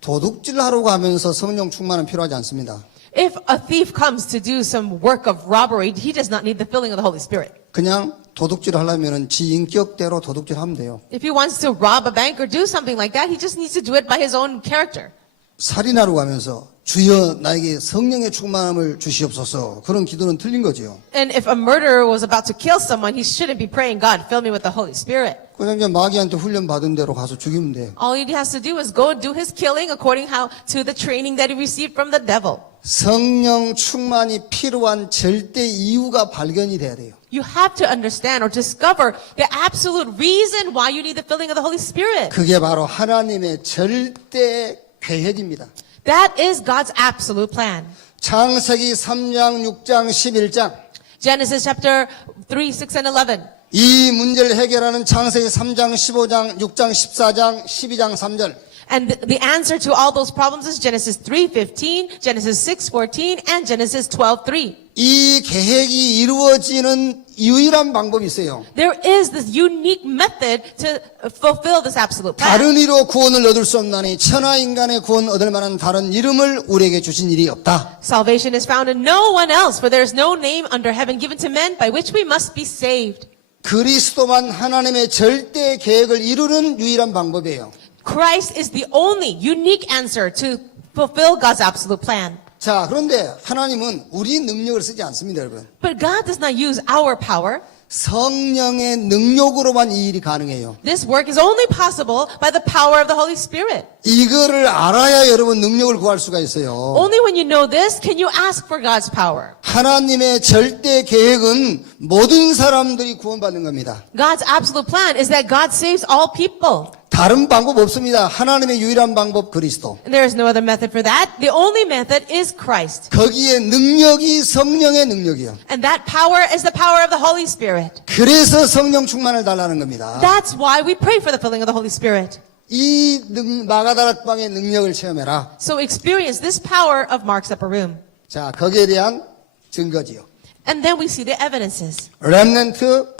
도둑질 하려고 하면서 성령 충만은 필요하지 않습니다. If a thief comes to do some work of robbery, he does not need the filling of the Holy Spirit. 그냥 도둑질 하려면 지 인격대로 도둑질 하면 돼요. If he wants to rob a bank or do something like that, he just needs to do it by his own character. 살인하려고 하면서 주여 나에게 성령의 충만함을 주시옵소서. 그런 기도는 틀린 거죠. And if a murderer was about to kill someone, he shouldn't be praying, God, fill me with the Holy Spirit. 그냥 이제 마귀한테 훈련 받은 대로 가서 죽이면 돼. All he has to do is go do his killing according to the training that he received from the devil. 성령 충만이 필요한 절대 이유가 발견이 돼야 돼요. You have to understand or discover the absolute reason why you need the filling of the Holy Spirit. 그게 바로 하나님의 절대 계획입니다. That is God's absolute plan. 창세기 3장, 6장, 11장. Genesis chapter 3, 6, and 11. 이 문제를 해결하는 창세기 3장, 15장, 6장, 14장, 12장 3절. And the answer to all those problems is Genesis 3:15, Genesis 6:14, and Genesis 12:3. 이 계획이 이루어지는 유일한 방법이 있어요. There is this unique method to fulfill this absolute plan. 다른 이로 구원을 얻을 수 없나니 천하 인간의 구원 얻을 만한 다른 이름을 우리에게 주신 일이 없다. Salvation is found in no one else, for there is no name under heaven given to men by which we must be saved. 그리스도만 하나님의 절대 계획을 이루는 유일한 방법이에요. Christ is the only unique answer to fulfill God's absolute plan. 자, 그런데 하나님은 우리 능력을 쓰지 않습니다, 여러분. But God does not use our power. 성령의 능력으로만 이 일이 가능해요. This work is only possible by the power of the Holy Spirit. 이거를 알아야 여러분 능력을 구할 수가 있어요. Only when you know this can you ask for God's power. 하나님의 절대 계획은 모든 사람들이 구원받는 겁니다. God's absolute plan is that God saves all people. 다른 방법 없습니다. 하나님의 유일한 방법 그리스도. And there is no other method for that. The only method is Christ. 거기에 능력이 성령의 능력이요. And that power is the power of the Holy Spirit. 그래서 성령 충만을 달라는 겁니다. That's why we pray for the filling of the Holy Spirit. 이 마가다락방의 능력을 체험해라. So experience this power of Mark's upper room. 자, 거기에 대한 증거지요. And then we see the evidences. 렘넌트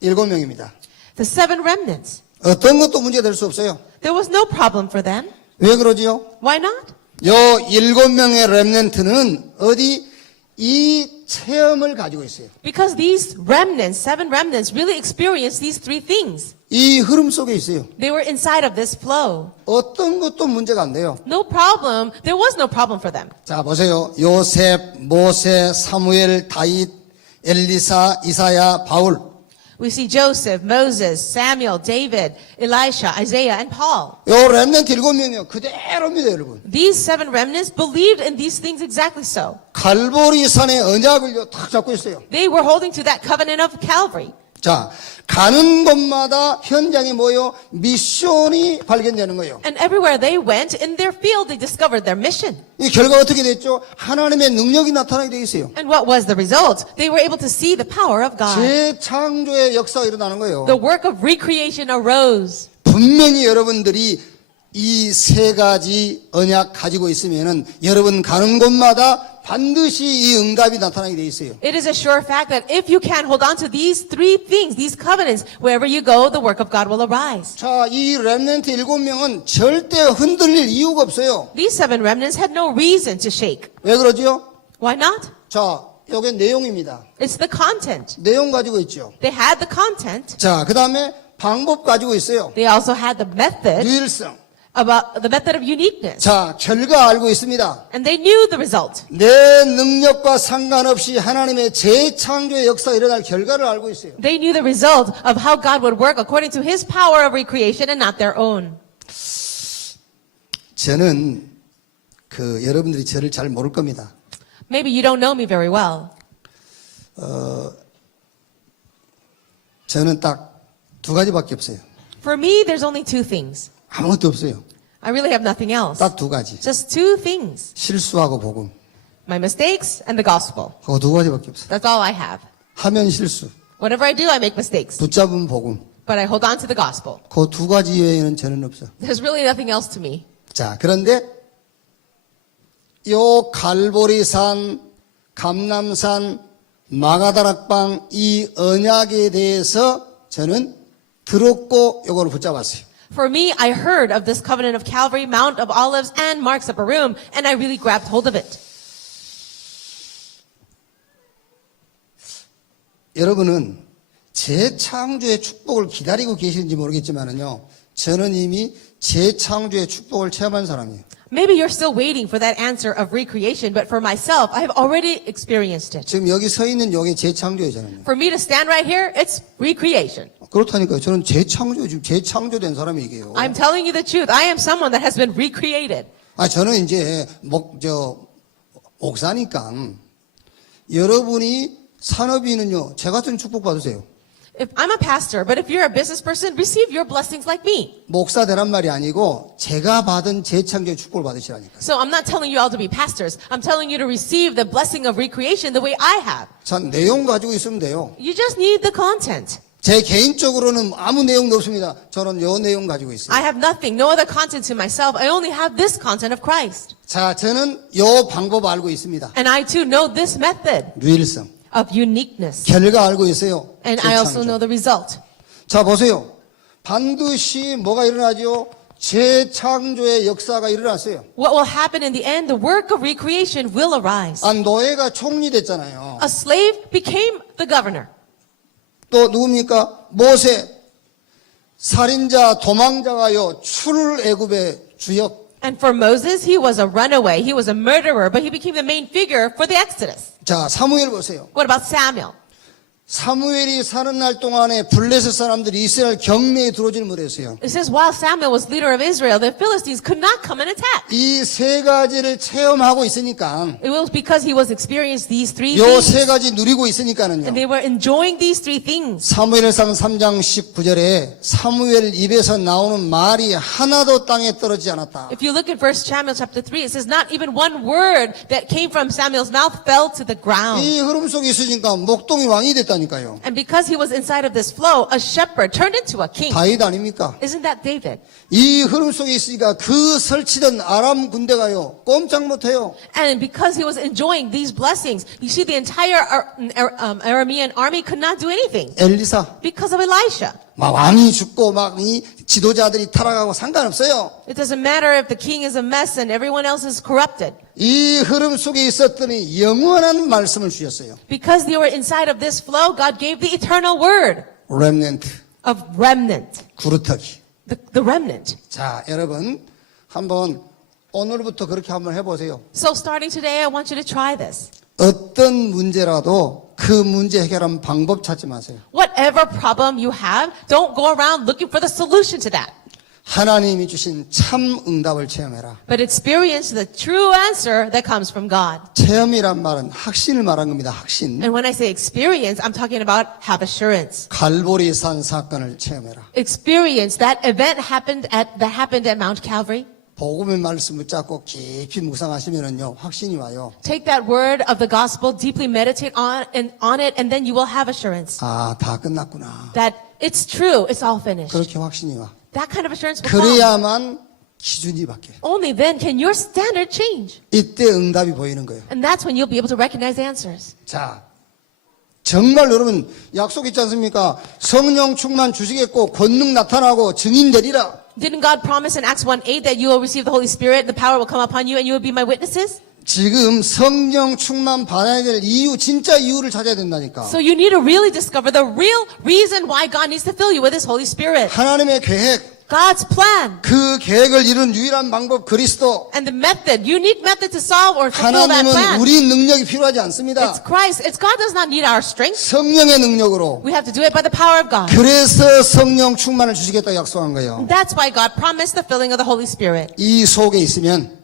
7명입니다. The 7 remnants. 어떤 것도 문제가 될 수 없어요. There was no problem for them. 왜 그러지요? Why not? 요 7명의 렘넌트는 어디 이 체험을 가지고 있어요. Because these remnants, 7 remnants, really experienced these 3 things. 이 흐름 속에 있어요. They were inside of this flow. 어떤 것도 문제가 안 돼요. No problem. There was no problem for them. 자, 보세요. 요셉, 모세, 사무엘, 다윗, 엘리사, 이사야, 바울. We see Joseph, Moses, Samuel, David, Elisha, Isaiah, and Paul. 요 렘넌트 7명이요. 그대로입니다, 여러분. These 7 remnants believed in these things exactly so. 갈보리 산의 언약을요, 탁 잡고 있어요. They were holding to that covenant of Calvary. 자, 가는 곳마다 현장에 뭐요? 미션이 발견되는 거예요. And everywhere they went, in their field, they discovered their mission. 이 결과가 어떻게 됐죠? 하나님의 능력이 나타나게 돼 있어요. And what was the result? They were able to see the power of God. 재창조의 역사가 일어나는 거예요. The work of recreation arose. 분명히 여러분들이 이 3가지 언약 가지고 있으면은 여러분 가는 곳마다 반드시 이 응답이 나타나게 돼 있어요. It is a sure fact that if you can hold on to these 3 things, these covenants, wherever you go, the work of God will arise. 자, 이 렘넌트 7명은 절대 흔들릴 이유가 없어요. These 7 remnants had no reason to shake. 왜 그러지요? Why not? 자, 요게 내용입니다. It's the content. 내용 가지고 있죠. They had the content. 자, 그 다음에 방법 가지고 있어요. They also had the method, 유일성. about the method of uniqueness. 자, 결과 알고 있습니다. And they knew the result. 내 능력과 상관없이 하나님의 재창조의 역사가 일어날 결과를 알고 있어요. They knew the result of how God would work according to His power of recreation and not their own. 저는 여러분들이 저를 잘 모를 겁니다. Maybe you don't know me very well. 저는 딱 2가지밖에 없어요. For me, there's only 2 things. 아무것도 없어요. I really have nothing else. 딱 2가지. Just 2 things. 실수하고 복음. My mistakes and the gospel. 그거 2가지밖에 없어요. That's all I have. 하면 실수. Whatever I do, I make mistakes. 붙잡은 복음. But I hold on to the gospel. 그 2가지 외에는 저는 없어. There's really nothing else to me. 자, 그런데 요 갈보리산, 감람산, 마가다락방 이 언약에 대해서 저는 들었고 요거를 붙잡았어요. For me, I heard of this covenant of Calvary, Mount of Olives, and Mark's Upper Room, and I really grabbed hold of it. 여러분은 재창조의 축복을 기다리고 계시는지 모르겠지만은요, 저는 이미 재창조의 축복을 체험한 사람이에요. Maybe you're still waiting for that answer of recreation, but for myself, I have already experienced it. 지금 여기 서 있는 요게 재창조예요. For me to stand right here, it's recreation. 그렇다니까요. 저는 지금 재창조된 사람이 이게요. I'm telling you the truth. I am someone that has been recreated. 저는 이제 목사니까 여러분이 산업인은요, 제 같은 축복 받으세요. If I'm a pastor, but if you're a business person, receive your blessings like me. 목사 되란 말이 아니고 제가 받은 재창조의 축복을 받으시라니까. So I'm not telling you all to be pastors. I'm telling you to receive the blessing of recreation the way I have. 자, 내용 가지고 있으면 돼요. You just need the content. 제 개인적으로는 아무 내용도 없습니다. 저는 요 내용 가지고 있어요. I have nothing, no other content to myself. I only have this content of Christ. 자, 저는 요 방법 알고 있습니다. And I too know this method 유일성. of uniqueness. 결과 알고 있어요. And I also know 재창조. the result. 자, 보세요. 반드시 뭐가 일어나죠? 재창조의 역사가 일어났어요. What will happen in the end? The work of recreation will arise. 노예가 총리 됐잖아요. A slave became the governor. 또 누굽니까? 모세. 살인자, 도망자가요, 출애굽의 주역. And for Moses, he was a runaway. He was a murderer, but he became the main figure for the Exodus. 자, 사무엘 보세요. What about Samuel? 사무엘이 사는 날 동안에 블레셋 사람들이 이스라엘 경내에 들어오지를 못했어요. It says while Samuel was leader of Israel, the Philistines could not come and attack. 이 3가지를 체험하고 있으니까, It was because he was experiencing these 3 요 things. 3가지 누리고 있으니까는요. And they were enjoying these 3 things. 사무엘상 3장 19절에 사무엘 입에서 나오는 말이 하나도 땅에 떨어지지 않았다. If you look at 1 Samuel chapter 3, it says not even one word that came from Samuel's mouth fell to the ground. 이 흐름 속에 있으니까 목동이 왕이 됐다. 있다니까요. And because he was inside of this flow, a shepherd turned into a king. 다윗 아닙니까? Isn't that David? 이 흐름 속에 있으니까 그 설치던 아람 군대가요 꼼짝 못해요. And because he was enjoying these blessings, you see the entire Aramean army could not do anything 엘리사 because of Elisha. 막 왕이 죽고 막 이 지도자들이 타락하고 상관없어요. It doesn't matter if the king is a mess and everyone else is corrupted. 이 흐름 속에 있었더니 영원한 말씀을 주셨어요. Because they were inside of this flow, God gave the eternal word 렘넌트, of remnant, 구루터기. the remnant. 자, 여러분 한번 오늘부터 그렇게 한번 해보세요. So starting today, I want you to try this. 어떤 문제라도 그 문제 해결하는 방법 찾지 마세요. Whatever problem you have, don't go around looking for the solution to that. 하나님이 주신 참 응답을 체험해라. But experience the true answer that comes from God. 체험이란 말은 확신을 말한 겁니다. 확신. And when I say experience, I'm talking about have assurance. 갈보리산 사건을 체험해라. Experience that event happened at Mount Calvary. 복음의 말씀 붙잡고 깊이 묵상하시면은요 확신이 와요. Take that word of the gospel, deeply meditate on it, and then you will have assurance 아, 다 끝났구나. that it's true, it's all finished. 그렇게 확신이 와. That kind of assurance will come. 그래야만 기준이 바뀌어요. Only then can your standard change. 이때 응답이 보이는 거예요. And that's when you'll be able to recognize answers. 자, 정말 여러분 약속 있지 않습니까? 성령 충만 주시겠고 권능 나타나고 증인 되리라. Didn't God promise in Acts 1:8 that you will receive the Holy Spirit, the power will come upon you, and you will be my witnesses? 지금 성령 충만 받아야 될 이유, 진짜 이유를 찾아야 된다니까. So you need to really discover the real reason why God needs to fill you with His Holy Spirit. 하나님의 계획, God's plan. 그 계획을 이룬 유일한 방법 그리스도. And the method, unique method to solve or fulfill that 하나님은 plan. 우리 능력이 필요하지 It's 않습니다. Christ. God does not need our strength. 성령의 능력으로. We have to do it by the power of God. 그래서 성령 충만을 주시겠다 약속한 거예요. That's why God promised the filling of the Holy Spirit. 이 속에 있으면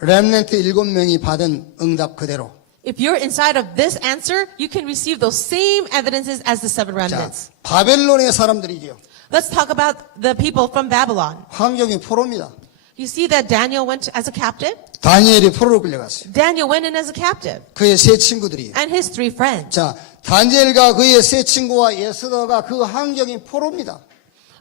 렘넌트 7명이 받은 응답 그대로. If you're inside of this answer, you can receive those same evidences as the seven 자, remnants. 바벨론의 사람들이죠. Let's talk about the people from Babylon. 환경이 포로입니다. You see that Daniel went as a captive? 다니엘이 포로로 끌려갔어요. Daniel went in as a captive. 그의 세 친구들이. And his three friends. 자, 다니엘과 그의 세 친구와 에스더가 그 환경이 포로입니다.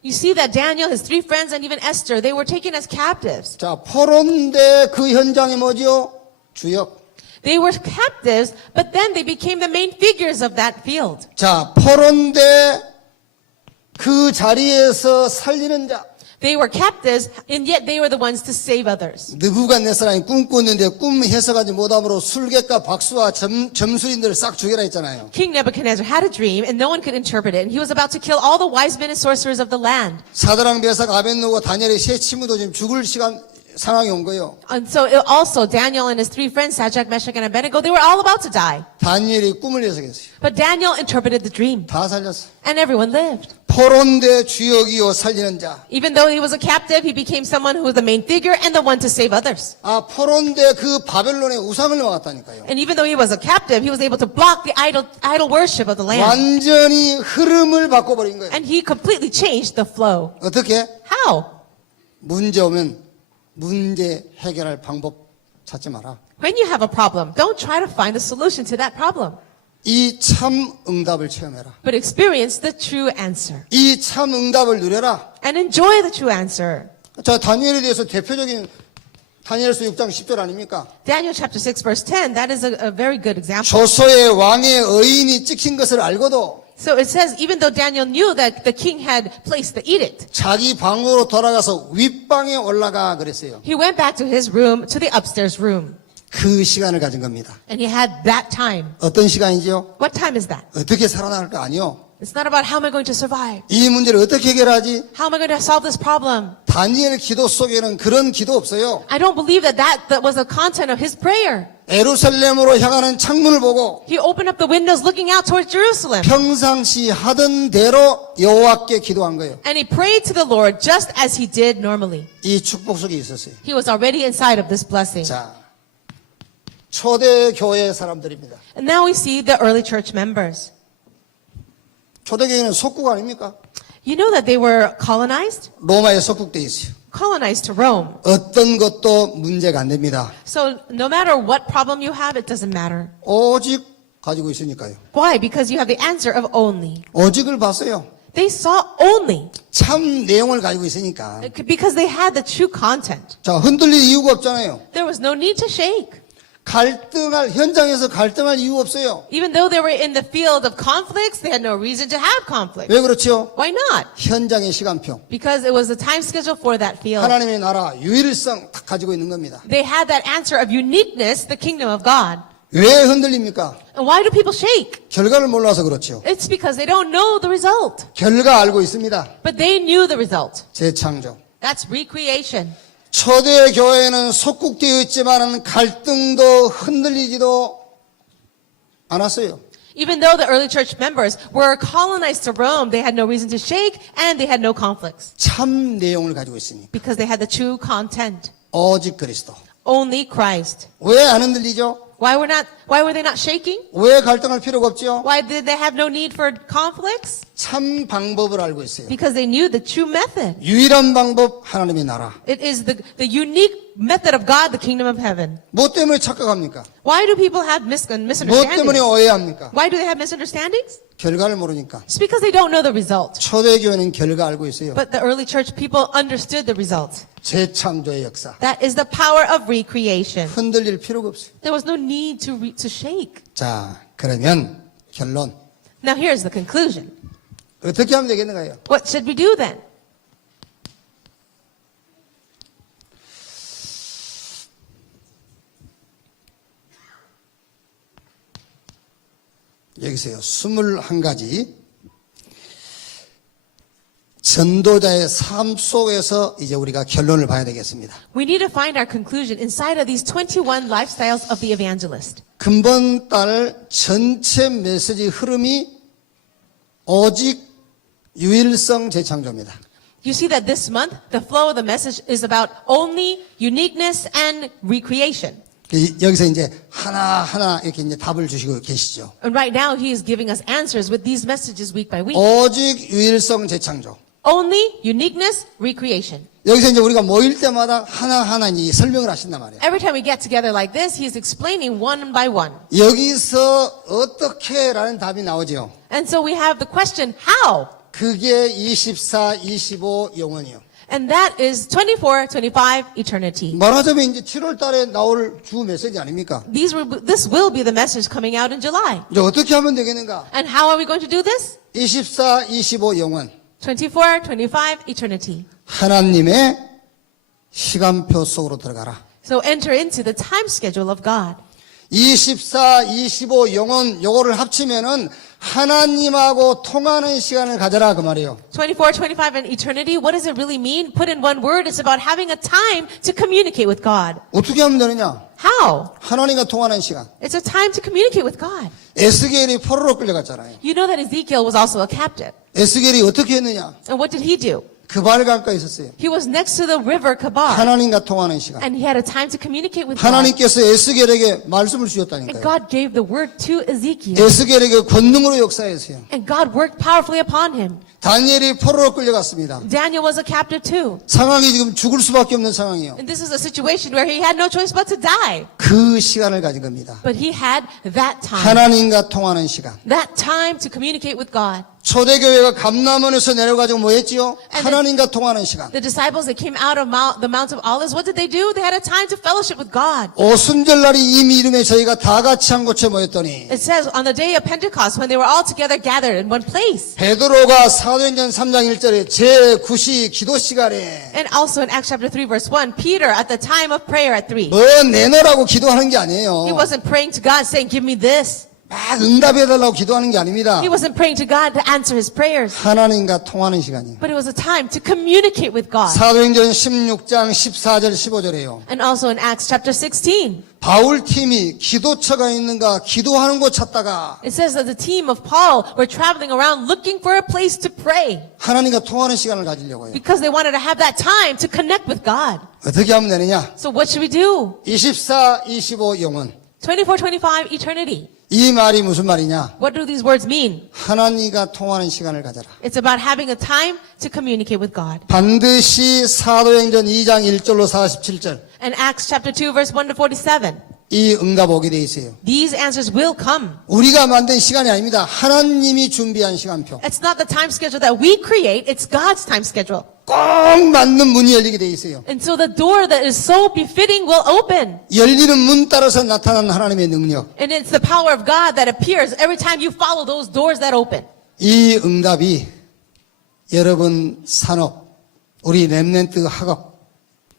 You see that Daniel, his three friends, and even Esther, they were taken as captives. 자, 포로인데 그 현장이 뭐지요? 주역. They were captives, but then they became the main figures of that field. 자, 포로인데 그 자리에서 살리는 자. They were captives, and yet they were the ones to save others. 느부갓네살이 꿈꾸는데 꿈 해석하지 못함으로 술객과 박수와 점술인들을 싹 죽여라 했잖아요. King Nebuchadnezzar had a dream, and no one could interpret it, and he was about to kill all the wise men and sorcerers of the land. 사드랑 메삭 아벳느고 다니엘의 세 친구도 지금 죽을 상황이 온 거예요. And so also Daniel and his three friends, Shadrach, Meshach, and Abednego, they were all about to die. 다니엘이 꿈을 해석했어요. But Daniel interpreted the dream, 다 살렸어. and everyone lived. 포로인데 주역이요 살리는 자. Even though he was a captive, he became someone who was the main figure and the one to save others. 아, 포로인데 그 바벨론의 우상을 막았다니까요. And even though he was a captive, he was able to block the idol worship of the land. 완전히 흐름을 바꿔버린 거예요. And he completely changed the flow. 어떻게? How? 문제 오면 문제 해결할 방법 찾지 마라. When you have a problem, don't try to find a solution to that problem, 이 참 응답을 체험해라. but experience the true answer. 이 참 응답을 누려라. And enjoy the true answer. 자, 다니엘에 대해서 대표적인 다니엘서 6장 10절 아닙니까? Daniel chapter 6 verse 10, that is a very good example. 조소의 왕의 의인이 찍힌 것을 알고도 So it says, even though Daniel knew that the king had placed the edict, 자기 방으로 돌아가서 윗방에 올라가 그랬어요. he went back to his room, to the upstairs room. 그 시간을 가진 겁니다. And he had that time. 어떤 시간이죠? What time is that? 어떻게 살아남을까? 아니요. It's not about how am I going to survive? 이 문제를 어떻게 해결하지? How am I going to solve this problem? 다니엘 기도 속에는 그런 기도 없어요. I don't believe that was the content of his prayer. 예루살렘으로 향하는 창문을 보고 He opened up the windows looking out towards Jerusalem. 평상시 하던 대로 여호와께 기도한 거예요. And he prayed to the Lord just as he did normally. 이 축복 속에 있었어요. He was already inside of this blessing. 자, 초대 교회 사람들입니다. And now we see the early church members. 초대교회는 속국 아닙니까? You know that they were colonized? 로마에 속국돼 있어요. Colonized to Rome. 어떤 것도 문제가 안 됩니다. So no matter what problem you have, it doesn't matter. 오직 가지고 있으니까요. Why? Because you have the answer of only. 오직을 봤어요. They saw only. 참 내용을 가지고 있으니까. Because they had the true content. 자, 흔들릴 이유가 없잖아요. There was no need to shake. 현장에서 갈등할 이유 없어요. Even though they were in the field of conflicts, they had no reason to have conflict. 왜 그렇죠? Why not? 현장의 시간표. Because it was the time schedule for that field. 하나님의 나라 유일성 딱 가지고 있는 겁니다. They had that answer of uniqueness, the kingdom of God. 왜 흔들립니까? And why do people shake? 결과를 몰라서 그렇죠. It's because they don't know the result. 결과 알고 있습니다. But they knew the result. 재창조. That's recreation. 초대 교회는 속국되어 있지만 갈등도 흔들리지도 않았어요. Even though the early church members were colonized to Rome, they had no reason to shake and they had no conflicts. 참 내용을 가지고 있으니까. Because they had the true content. 오직 그리스도. Only Christ. 왜 안 흔들리죠? Why were they not shaking? 왜 갈등할 필요가 없죠? Why did they have no need for conflicts? 참 방법을 알고 있어요. Because they knew the true method. 유일한 방법 하나님의 나라. It is the unique method of God, the kingdom of heaven. 뭐 때문에 착각합니까? Why do people have 뭐 때문에 misunderstandings? 오해합니까? Why do they have misunderstandings? 결과를 모르니까. It's because they don't know the result. 초대교회는 결과 알고 있어요. But the early church people understood the result. 재창조의 역사. That is the power of recreation. 흔들릴 필요가 없어요. There was no need to shake. 자, 그러면 결론. Now here's the conclusion. 어떻게 하면 되겠는가요? What should we do then? 여기서요. 21가지 전도자의 삶 속에서 이제 우리가 결론을 봐야 되겠습니다. We need to find our conclusion inside of these 21 lifestyles of the evangelist. 금번 달 전체 메시지 흐름이 오직 유일성 재창조입니다. You see that this month, the flow of the message is about only uniqueness and recreation. 여기서 이제 하나하나 이렇게 이제 답을 주시고 계시죠. And right now, he is giving us answers with these messages week by week. 오직 유일성 재창조. Only uniqueness, recreation. 여기서 이제 우리가 모일 때마다 하나하나 이제 설명을 하신단 말이에요. Every time we get together like this, he is explaining one by one. 여기서 어떻게라는 답이 나오죠. And so we have the question, how? 그게 24, 25 영원이요. And that is 24, 25, eternity. 말하자면 이제 7월 달에 나올 주 메시지 아닙니까? This will be the message coming out in July. 이제 어떻게 하면 되겠는가? And how are we going to do this? 24, 25 영원. 24, 25, eternity. 하나님의 시간표 속으로 들어가라. So enter into the time schedule of God. 24, 25 영원 요거를 합치면은 하나님하고 통하는 시간을 가져라 그 말이에요. 24, 25, and eternity, what does it really mean? Put in one word, it's about having a time to communicate with God. 어떻게 하면 되느냐? How? 하나님과 통하는 시간. It's a time to communicate with God. 에스겔이 포로로 끌려갔잖아요. You know that Ezekiel was also a captive. 에스겔이 어떻게 했느냐? And what did he do? 그발 가까이 있었어요. He was next to the river Kabar. 하나님과 통하는 시간. And he had a time to communicate with God. 하나님께서 에스겔에게 말씀을 And 주셨다니까요. God gave the word to Ezekiel. 에스겔에게 권능으로 역사했어요. And God worked powerfully upon him. 다니엘이 포로로 끌려갔습니다. Daniel was a captive too. 상황이 지금 죽을 수밖에 없는 상황이에요. And this is a situation where he had no choice but to die. 그 시간을 가진 겁니다. But he had that time. 하나님과 통하는 시간. That time to communicate with God. 초대교회가 감람원에서 내려가지고 뭐 했지요? 하나님과 통하는 시간. The disciples that came out of the Mount of Olives, what did they do? They had a time to fellowship with God. 오순절날이 이미 이름에 저희가 다 같이 한 곳에 모였더니 It says on the day of Pentecost, when they were all together gathered in one place. 베드로가 사도행전 3장 1절에 제9시 기도 시간에 And also in Acts chapter 3 verse 1, Peter at the time of prayer at 3. 뭐 내놓으라고 기도하는 게 아니에요. He wasn't praying to God saying, give me this. 막 응답해달라고 기도하는 게 아닙니다. He wasn't praying to God to answer his prayers. 하나님과 통하는 시간이에요. But it was a time to communicate with God. 사도행전 16장 14절 15절에요. And also in Acts chapter 16, 바울 팀이 기도처가 있는가 기도하는 곳 찾다가 it says that the team of Paul were traveling around looking for a place to pray 하나님과 통하는 시간을 가지려고 해요. because they wanted to have that time to connect with God. 어떻게 하면 되느냐? So what should we do? 24, 25 영원. 24, 25, eternity. 이 말이 무슨 말이냐? What do these words mean? 하나님과 통하는 시간을 가져라. It's about having a time to communicate with God. 반드시 사도행전 2장 1절로 47절. And Acts chapter 2 verse 1 to 47. 이 응답 오게 돼 있어요. These answers will come. 우리가 만든 시간이 아닙니다. 하나님이 준비한 시간표. It's not the time schedule that we create, it's God's time schedule. 꼭 맞는 문이 열리게 돼 있어요. And so the door that is so befitting will open. 열리는 문 따라서 나타나는 하나님의 능력. And it's the power of God that appears every time you follow those doors that open. 이 응답이 여러분 산업, 우리 렘넌트 학업,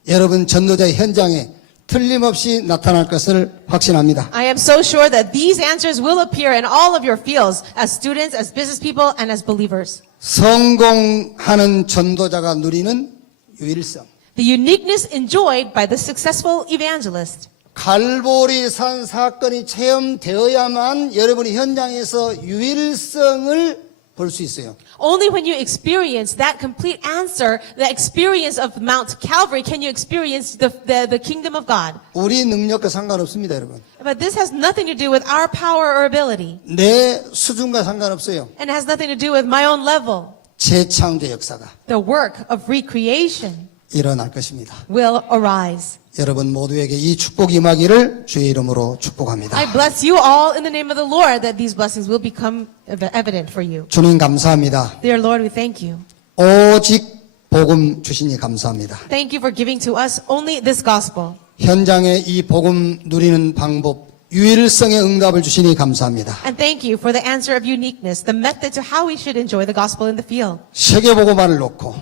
여러분 전도자의 현장에 틀림없이 나타날 것을 확신합니다. I am so sure that these answers will appear in all of your fields as students, as business people, and as believers. 성공하는 전도자가 누리는 유일성. The uniqueness enjoyed by the successful evangelist. 갈보리산 사건이 체험되어야만 여러분이 현장에서 유일성을 볼 수 있어요. Only when you experience that complete answer, the experience of Mount Calvary, can you experience the kingdom of God. 우리 능력과 상관없습니다, 여러분. But this has nothing to do with our power or ability. 내 수준과 상관없어요. And has nothing to do with my own level. 재창조 역사가 The work of recreation 일어날 것입니다. will arise. 여러분 모두에게 이 축복이 임하기를 주의 이름으로 축복합니다. I bless you all in the name of the Lord that these blessings will become evident for you. 주님 감사합니다. Dear Lord, we thank you. 오직 복음 주시니 감사합니다. Thank you for giving to us only this gospel. 현장에 이 복음 누리는 방법, 유일성의 응답을 주시니 감사합니다. And thank you for the answer of uniqueness, the method to how we should enjoy the gospel in the field. 세계 복음화를 놓고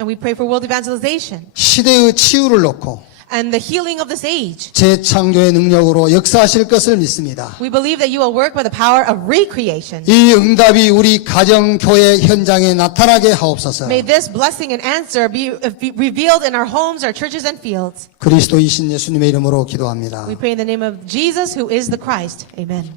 And we pray for world evangelization 시대의 치유를 놓고 and the healing of this age. 재창조의 능력으로 역사하실 것을 믿습니다. We believe that you will work by the power of recreation. 이 응답이 우리 가정, 교회 현장에 나타나게 하옵소서. May this blessing and answer be revealed in our homes, our churches, and fields. 그리스도이신 예수님의 이름으로 기도합니다. We pray in the name of Jesus, who is the Christ. Amen.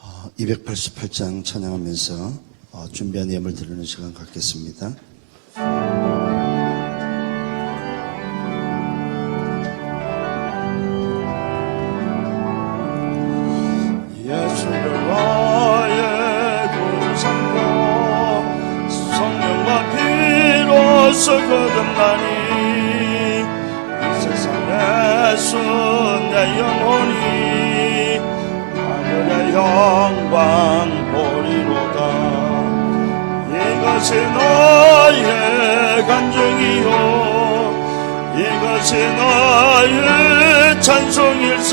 어, 288장 찬양하면서 준비한 예물 드리는 시간 갖겠습니다. 예수를 나의 구상과 성령과 피로써 거듭나니 이 세상에서 내 영혼이 하늘의 영광 보리로다. 이것이 나의 간증이요 이것이 나의 찬송일세.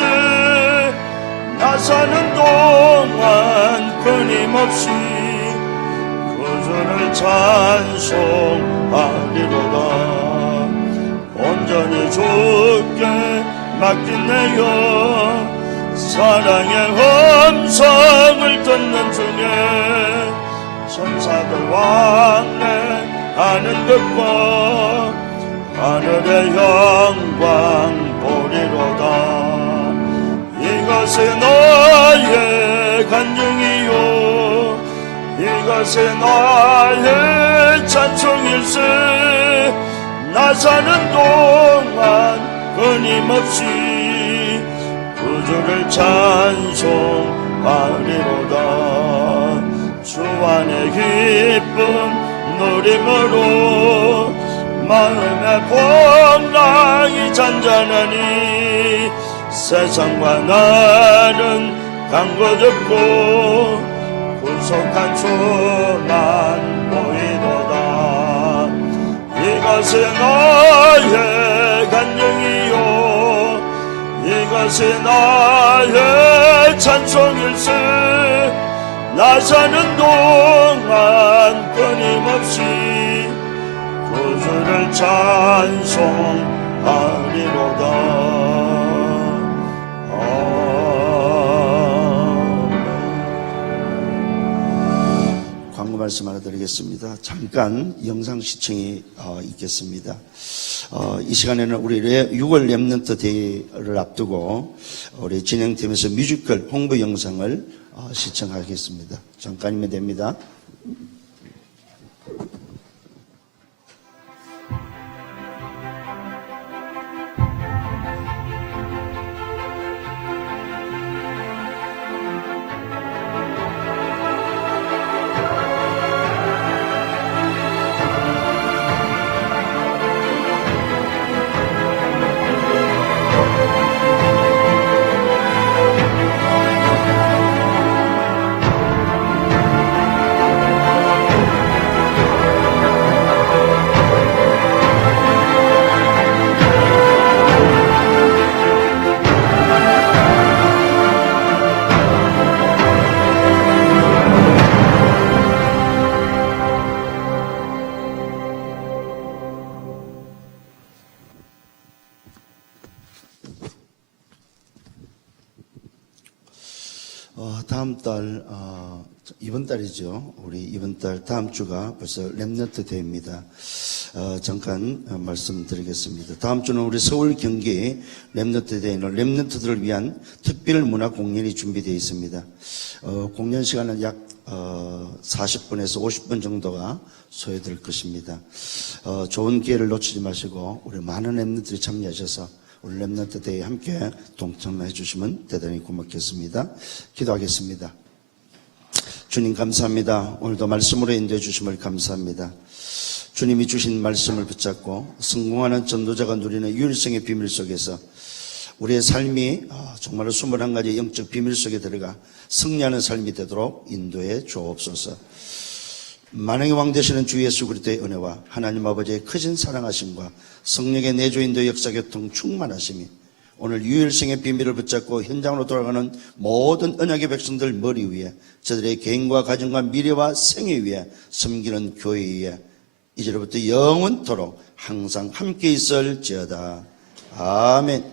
나 사는 동안 끊임없이 구주를 찬송하리로다. 온전히 주께 맡긴 내 영 사랑의 음성을 듣는 중에 천사들 왕래하는 것과 하늘의 영광 보리로다. 이것이 나의 간증이요 이것이 나의 찬송일세. 나 사는 동안 끊임없이 구주를 찬송하리로다. 주 안에 기쁜 누림으로 마음의 풍랑이 잔잔하니 세상과 나는 강거졌고 구속한 주만 보이도다. 이것이 나의 간증이요 이것이 나의 찬송일세. 나 사는 동안 끊임없이 구주를 찬송하리로다. 광고 말씀 하나 드리겠습니다. 잠깐 영상 시청이 있겠습니다. 이 시간에는 우리 6월 렘넌트 데이를 앞두고 우리 진행팀에서 뮤지컬 홍보 영상을 시청하겠습니다. 잠깐이면 됩니다. 다음 달 이번 달이죠. 우리 이번 달 다음 주가 벌써 렘넌트 데이입니다. 잠깐 말씀드리겠습니다. 다음 주는 우리 서울 경기 렘넌트 데이는 렘넌트들을 위한 특별 문화 공연이 준비되어 있습니다. 공연 시간은 약 40분에서 50분 정도가 소요될 것입니다. 좋은 기회를 놓치지 마시고 우리 많은 렘넌트들이 참여하셔서 우리 렘넌트 데이에 함께 동참해 주시면 대단히 고맙겠습니다. 기도하겠습니다. 주님 감사합니다. 오늘도 말씀으로 인도해 주심을 감사합니다. 주님이 주신 말씀을 붙잡고 성공하는 전도자가 누리는 유일성의 비밀 속에서 우리의 삶이 정말로 21가지 영적 비밀 속에 들어가 승리하는 삶이 되도록 인도해 주옵소서. 만왕의 왕 되시는 주 예수 그리스도의 은혜와 하나님 아버지의 크신 사랑하심과 성령의 내주인도 역사교통 충만하심이 오늘 유일성의 비밀을 붙잡고 현장으로 돌아가는 모든 언약의 백성들 머리 위에 저들의 개인과 가정과 미래와 생애 위에 섬기는 교회 위에 이제로부터 영원토록 항상 함께 있을지어다. 아멘.